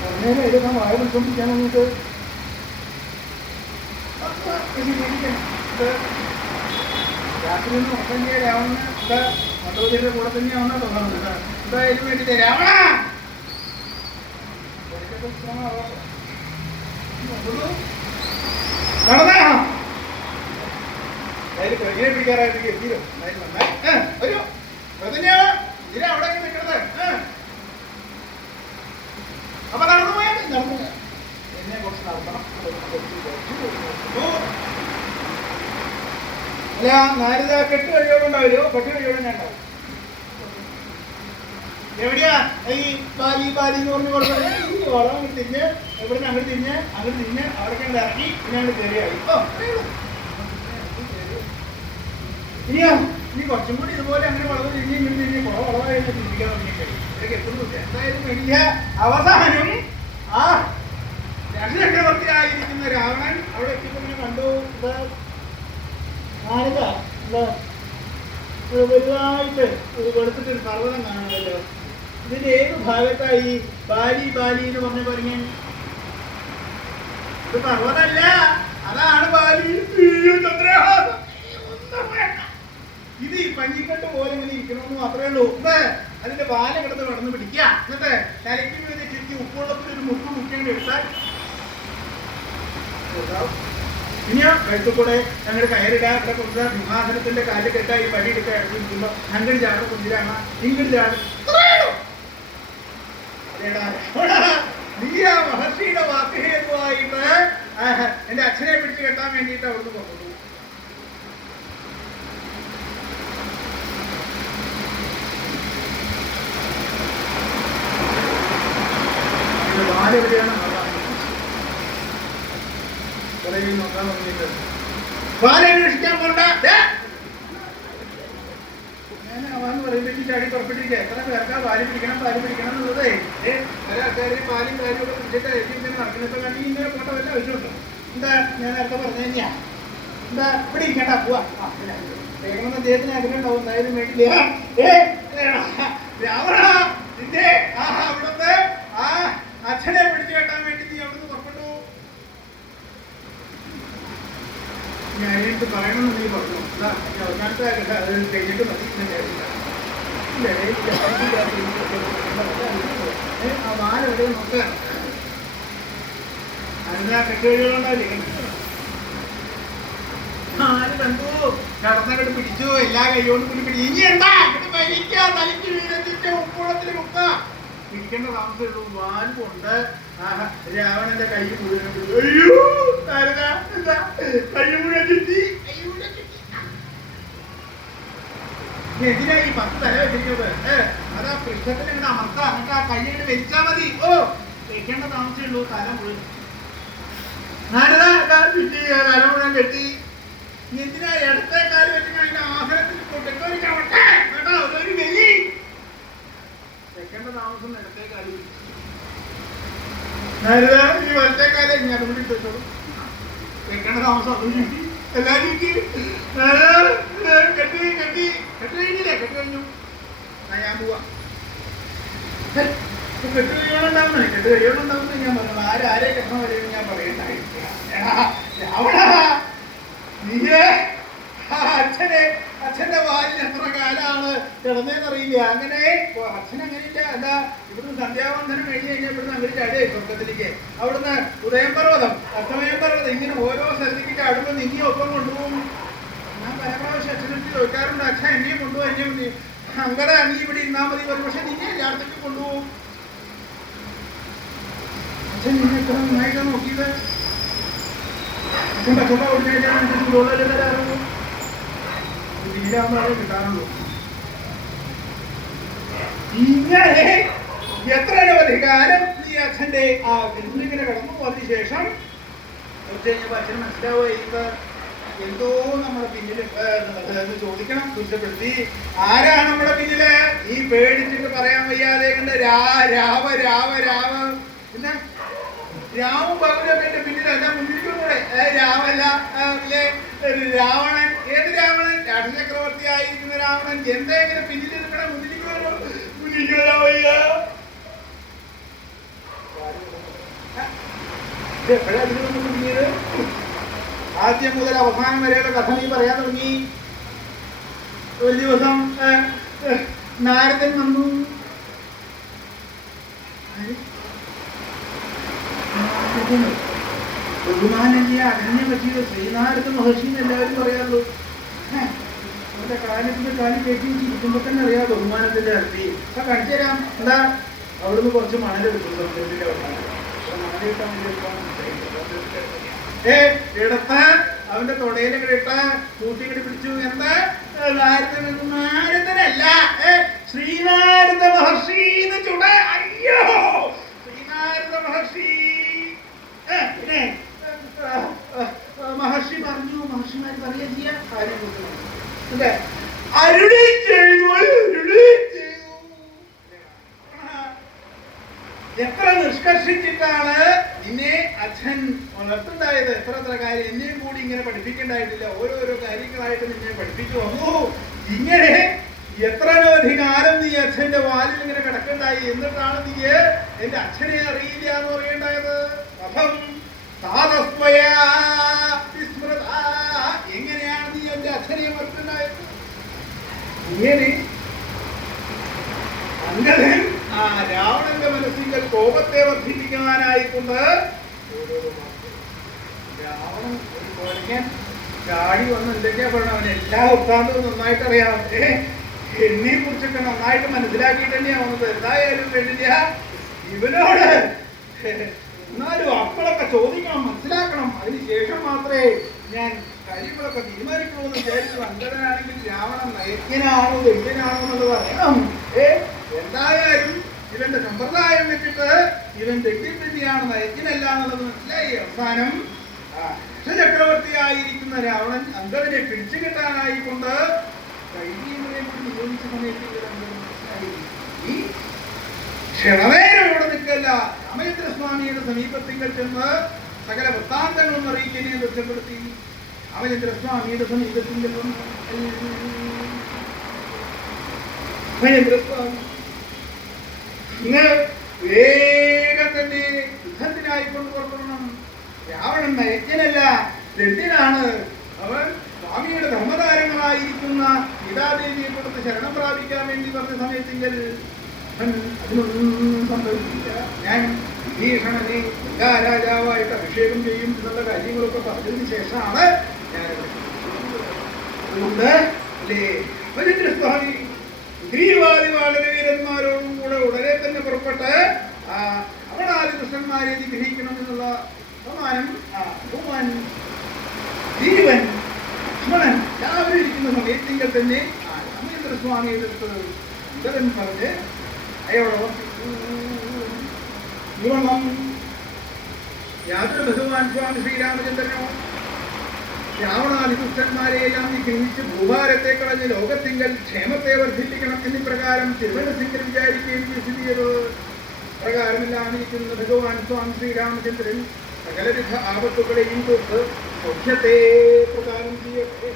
കുറഞ്ഞേനെ എടുക്കാൻ വായ വിളിച്ചോണ്ടിരിക്കാൻ നമുക്ക് രാത്രി ഒന്നും ഉറക്കഞ്ഞ രാവണ മണ്ഡോദരിയുടെ കൂടെ തന്നെയാവുന്ന തോന്നുന്നത്. എന്തായാലും വേണ്ടിട്ട് രാവണ നടന്നാ അതിൽ കൊരങ്ങിനെ പിടിക്കാറായിട്ട് എത്തിയോ? ഒരു ഇതിനെ അവിടെ നിൽക്കണത്. അപ്പൊ നടന്നു പോയാൽ നടന്നു എന്നെ കുറച്ച് നടത്തണം. അല്ല നാരിത കെട്ട് കഴിയോടുണ്ടാവില്ലോ, കെട്ട് കഴിയോടെ ഞാൻ ഉണ്ടാവും. എവിടെയാ ഈ ബാലി എന്ന് പറഞ്ഞു കൊടുക്കുന്നത്? വളം അങ്ങോട്ട് തിരിഞ്ഞ് എവിടെ അങ്ങോട്ട് തിരിഞ്ഞ് അവിടെ ഇറക്കി പിന്നെ അങ്ങോട്ട് കയറിയായി. ഇനി കുറച്ചും കൂടി ഇതുപോലെ അങ്ങനെ വളവ് തിരിഞ്ഞ് വളവായി ചിന്തിക്കാൻ തുടങ്ങിയിട്ട് ഇതൊക്കെ എപ്പോഴും എന്തായാലും വലിയ അവസാനം ആ ചക്രവർത്തിയായിരിക്കുന്ന രാവണൻ അവിടെ എത്തിയപ്പോൾ ഇങ്ങനെ കണ്ടു. നാരിക വലുതായിട്ട് ഒരു വെളുത്തിട്ടൊരു പർവ്വതം കാണുമല്ലോ. ഇതിന്റെ ഏത് ഭാഗത്തായി ബാലി എന്ന് പറഞ്ഞ പറഞ്ഞ ഇത് പർവ്വതമല്ല, അതാണ് ബാലി. ചന്ദ്രഹാസം ഇത് ഈ പഞ്ഞിക്കെട്ട് പോലെ ഇങ്ങനെ ഇരിക്കണമെന്ന് മാത്രമേ ഉള്ളൂ. അതിന്റെ ബാല കിടന്ന് കടന്ന് പിടിക്കുക, എന്നിട്ട് തലയ്ക്ക് വീട് ചുറ്റി ഉപ്പുള്ളത്തിൽ ഒരു മുക്ക് മുക്കേണ്ടി എടുത്താൽ ഇനിയോ കഴുത്തു കൂടെ ഞങ്ങൾ കയറിടാ ഇവിടെ കൊണ്ടുവരാ. സിംഹാസനത്തിന്റെ കാലിൽ കെട്ടാ ഈ വടി എടുക്കാൻ ഇറങ്ങിയിരിക്കുമ്പോ അങ്ങോട്ട് ചാടും കുഞ്ഞിരാണ് ഇങ്ങോട്ട് ചാടും. നീ ആ മഹർഷിയുടെ വാക്കുകേതുവായിട്ട് എന്റെ അച്ഛനെ പിടിച്ച് കെട്ടാൻ വേണ്ടിയിട്ട് അവിടുന്ന് കൊണ്ടുപോകും. ബാലെവിടെയാണ് നോക്കാൻ തുടങ്ങിയിട്ട് ബാലന്വേഷിക്കാൻ പോണ്ട ആവാന്ന് പറയുമ്പോഴേക്കും ചാടി പുറപ്പെട്ടിരിക്കുക. എത്ര പേർക്കാ പാല് പിടിക്കണം എന്നുള്ളതേ. പല ആൾക്കാരും പാലും കാര്യമൊക്കെ പിടിച്ചിട്ട് ഇങ്ങനെ നടക്കുന്നപ്പോ കണ്ടി ഇങ്ങനെ പോട്ട വല്ല ആവശ്യമുണ്ടോ? എന്താ ഞാൻ നേരത്തെ പറഞ്ഞു തന്നെയാ, എന്താ ഇവിടെ ഇരിക്കണ്ട പോവാ വേഗമെന്ന് അദ്ദേഹത്തിന് ആഗ്രഹം ഉണ്ടാവും. എന്തായാലും വേണ്ടില്ല. രാവണ നിന്റെ അവിടുത്തെ ആ അച്ഛനെ പിടിച്ചു കെട്ടാൻ വേണ്ടി നീ അവിടുന്ന് പുറപ്പെട്ടു. ഞാൻ എനിക്ക് പറയണമെന്ന് നീ പറഞ്ഞു. അവസാനത്തെ അത് കഴിഞ്ഞിട്ട് മതി. ആ വാല എവിടെ നോക്കുക അതിനാ കെട്ടുകഴികളുണ്ടാവില്ലേ ആര് കണ്ടു കടന്നങ്ങോട്ട് പിടിച്ചു എല്ലാ കൈയോടും കൂടി പിടിച്ചു. ഇനി എന്താ വലിക്കുക തലയ്ക്ക് വീഴത്തിട്ട് ഉപ്പുളത്തിൽ മുക്ക പിടിക്കേണ്ട താമസമുള്ളൂ. വാല് കൊണ്ട് രാവണന്റെ കൈ മുഴുവൻ അയ്യോ കൈ മുഴുവൻ ചുറ്റി എന്തിനാ ഈ 10 തല വെച്ചിരിക്കുന്നത്? അതാ പൃഷ്ഠത്തിൽ ഇങ്ങനെ അമർത്താ, എന്നിട്ട് ആ കയ്യിങ്ങനെ വലിച്ചാ മതി. ഓ, വെക്കേണ്ട താമസമേ ഉള്ളൂ. തല മുഴുവൻ തല മുഴുവൻ കെട്ടി. എന്തിനാ ഇടത്തെ കാല് വെച്ചിട്ട് അതിന്റെ ആസനത്തിൽ കൊണ്ടിട്ട് ഒരു ചവിട്ടെ കേട്ടോ, ഒരു വെലി. വെക്കേണ്ട താമസം ഇടത്തെ കാല് ഈ വലത്തെ കാലം ഇങ്ങനെ കൂടി ഇട്ടോളൂ. വെക്കേണ്ട താമസം അതും ചുറ്റി എല്ലാരും കെട്ടി കെട്ടി കെട്ടി കഴിഞ്ഞില്ലേ? കെട്ടി കഴിഞ്ഞു. ഞാൻ പോവാ. കെട്ട് കഴിയോളുണ്ടാവുന്നേ, കെട്ട് കഴിയോളുണ്ടാവുന്ന ഞാൻ പറഞ്ഞു. ആരെ കെട്ടണം വരെയും ഞാൻ പറയണ്ടായിട്ടില്ല. നീയേ അച്ഛന്റെ വാലിൽ എത്ര കാലാണ് കിടന്നേന്നറിയില്ല. അങ്ങനെ അച്ഛൻ അങ്ങനെയില്ല. എന്താ ഇവിടുന്ന് സന്ധ്യാവന്തനം കഴിഞ്ഞ് കഴിഞ്ഞാൽ ഇവിടുന്ന് അവർ ചാടിയായി സ്വർഗത്തിലേക്ക്. അവിടുന്ന് ഉദയം പർവ്വതം, അസ്തമയം പർവ്വതം, ഇങ്ങനെ ഓരോ സ്ഥലത്തേക്ക് ചാടുമ്പോൾ നിന്നെയും ഒപ്പം കൊണ്ടുപോകും. ഞാൻ പല പ്രാവശ്യം അച്ഛനെടുത്ത് ചോദിക്കാറുണ്ട്, അച്ഛൻ എന്നെയും കൊണ്ടുപോകും, എന്നെയും അങ്ങനെ നീ ഇവിടെ ഇരുന്നാൽ മതി. പക്ഷെ നിന്നെ എല്ലായിടത്തേക്ക് കൊണ്ടുപോകും. അച്ഛൻ നിന്നെ എത്ര നന്നായിട്ടാണ് നോക്കിയത്. അച്ഛൻ കച്ചവടം കൊടുക്കാനാണ് ചൂടുവെള്ളം തരാറുള്ളൂ. തീരാകുമ്പോഴേ കിട്ടാറുള്ളൂ. ഇങ്ങനെ എത്ര അധികാരം ഈ അച്ഛന്റെ ആ ഗർഭിണിങ്ങനെ കടന്നു പോയതിനു ശേഷം കുറച്ച് കഴിഞ്ഞപ്പോൾ അച്ഛന് മനസ്സിലാവുക എന്തോ നമ്മുടെ പിന്നിൽ ചോദിക്കണം. കുറ്റപ്പെടുത്തി ആരാണ് നമ്മുടെ പിന്നില്? ഈ പേടിച്ചിട്ട് പറയാൻ വയ്യാതെ കണ്ട് രാവ പിന്നെ രാവും പകലൊക്കെ എന്റെ പിന്നിലല്ല, മുന്നിലേക്കും കൂടെ. രാവല്ല, രാവണൻ. ഏത് രാവണൻ? രാക്ഷചക്രവർത്തി ആയിരിക്കുന്ന രാവണൻ. എന്തെങ്കിലും പിന്നിൽ നിൽക്കണം, മുന്നിലേക്ക് വരാൻ വയ്യ. എപ്പോഴാ അതിന് വന്ന് തുടങ്ങിയത്? ആദ്യം മുതൽ അവസാനം വരെയുള്ള കഥ നീ പറയാൻ തുടങ്ങി. ഒരു ദിവസം നാരദൻ വന്നു. ബഹുമാനല്ലേ അകന്നെ പറ്റിയത്? ശ്രീനാരദ മഹർഷി എല്ലാവരും പറയാറുള്ളൂ. അവരുടെ കാലത്തിന്റെ കാലം കയറ്റി ഇരിക്കുമ്പോ തന്നെ അറിയാം ബഹുമാനത്തിന്റെ അർത്ഥി. അപ്പൊ കാണിച്ചു തരാം. എന്താ? അവിടുന്ന് കുറച്ച് മണലെടുത്തു. എടുത്ത് അവന്റെ തൊടയിലൊക്കെ ഇട്ട് കൂട്ടിങ്ങടി പിടിച്ചു. എന്താ? നാരദനല്ല, ശ്രീനാരദ മഹർഷി. ചുട. അയ്യോ, ശ്രീനാരദ മഹർഷി. പിന്നെ മഹർഷി പറഞ്ഞു. മഹർഷിമാര് പറയുക ചെയ്യാ കാര്യം അരുളി ചെയ്തു. എത്ര നിഷ്കർഷിച്ചിട്ടാണ് നിന്നെ അച്ഛൻ വളർത്തുണ്ടായത്. എത്ര കാര്യം എന്നെയും കൂടി ഇങ്ങനെ പഠിപ്പിക്കണ്ടായിട്ടില്ല. ഓരോരോ കാര്യങ്ങളായിട്ട് നിന്നെ പഠിപ്പിച്ചു വന്നു. ഇങ്ങനെ എത്രയധികാലം നീ അച്ഛന്റെ വാലിൽ ഇങ്ങനെ കിടക്കണ്ടായി. എന്നിട്ടാണ് നീ എന്റെ അച്ഛനെ അറിയില്ല എന്ന് പറയണ്ടായത്. കഥം താതസ്വയാ വിസ്മൃത. എങ്ങനെയാണ് നീ എന്റെ അച്ഛനെ മറക്കുണ്ടായത്? ഇങ്ങനെ അംഗദൻ ആ രാവണന്റെ മനസ്സിൽ കോപത്തെ വർദ്ധിപ്പിക്കാനായിക്കൊണ്ട് രാവണൻ ഒരു കോലയ്ക്കൻ ചാടി വന്ന് എന്തൊക്കെയാ പറഞ്ഞത്? അവൻ എല്ലാ വൃത്താന്തവും നന്നായിട്ട് അറിയാം. എന്നെ കുറിച്ചൊക്കെ നന്നായിട്ട് മനസ്സിലാക്കിയിട്ട് തന്നെയാ വന്നത്. എന്തായാലും വേണ്ടില്ല ഇവനോട് എന്നാലും അപ്പോഴൊക്കെ ചോദിക്കണം, മനസ്സിലാക്കണം. അതിനുശേഷം മാത്രമേ ഞാൻ കാര്യങ്ങളൊക്കെ തീരുമാനിക്കണമെന്ന് വിചാരിച്ചു. അംഗദനാണെങ്കിൽ രാവണൻ നയജ്ഞനാണോ ദൈവനാണോ എന്നുള്ളത് പറയണം. എന്തായാലും ഇവന്റെ സമ്പ്രദായം വെച്ചിട്ട് ഇവൻ ദൈവത്തിന്റെയാണ്, നയജ്ഞനല്ല എന്നുള്ളത് മനസ്സിലായി. അവസാനം ചക്രവർത്തിയായിരിക്കുന്ന രാവണൻ അംഗദനെ പിടിച്ചു കെട്ടാനായിക്കൊണ്ട് കൈകേയിയെ നിയോഗിച്ച സമയത്ത് മനസ്സിലായി ഈ ക്ഷണനേരം ഇവിടെ നിൽക്കല്ല. രാമചന്ദ്രസ്വാമിയുടെ സമീപത്തിങ്കൽ ചെന്ന് സകല വൃത്താന്തങ്ങളും അറിയിക്കുന്നതിനെ ബന്ധപ്പെടുത്തി രാമചന്ദ്രസ്വാമിയുടെ സമീപത്തിങ്കൽ രാമചന്ദ്രസ്വാമി ഇന്ന് വേഗം തന്നെ യുദ്ധത്തിനായിക്കൊണ്ട് പുറപ്പെടണം. രാവണൻ നയജ്ഞനല്ല, ദണ്ഡിനാണ്. അവൻ സ്വാമിയുടെ ധർമ്മതാരങ്ങളായിരിക്കുന്ന സീതാദേവിയെ കൊടുത്ത് ശരണം പ്രാപിക്കാൻ വേണ്ടി പറഞ്ഞ സമയത്തെങ്കിൽ അതിനൊന്നും സംഭവിക്കില്ല. ഞാൻ വിഭീഷണനെ എല്ലാ രാജാവായിട്ട് അഭിഷേകം ചെയ്യും എന്നുള്ള കാര്യങ്ങളൊക്കെ പറഞ്ഞതിന് ശേഷമാണ് ഞാൻ അതുകൊണ്ട് അല്ലേ രാമചന്ദ്രസ്വാമി വീരന്മാരോടും കൂടെ ഉടനെ തന്നെ പുറപ്പെട്ട് അവളാദി കൃഷ്ണന്മാരെ നിഗ്രഹിക്കണം എന്നുള്ള ബഹുമാനം ബഹുമാൻ ജീവൻ ലക്ഷ്മണൻ എല്ലാവരും ഇരിക്കുന്ന സമയത്തിങ്കിൽ തന്നെ രാമചന്ദ്ര സ്വാമി എതിർത്തത് എന്തെന്ന് പറഞ്ഞ് അയാളോ യാതൊരു ഭഗവാൻ സ്വാമി ശ്രീരാമചന്ദ്രനോ രാവണാദി ദുഷ്ടന്മാരെയെല്ലാം നീ ഗ്രഹിച്ച് ഭൂഭാരത്തെ കളഞ്ഞ് ലോകത്തിങ്കൽ ക്ഷേമത്തെ വർദ്ധിപ്പിക്കണം എന്നിപ്രകാരം തിരുവനന്തപുരം വിചാരിക്കുകയും ചെയ്തത്. പ്രകാരമെല്ലാം ഇരിക്കുന്ന ഭഗവാൻ സ്വാമി ശ്രീരാമചന്ദ്രൻ സകലവിധ ആപത്തുകളെയും തൊട്ട് സൗഖ്യത്തെ പ്രദാനം ചെയ്യട്ടെ.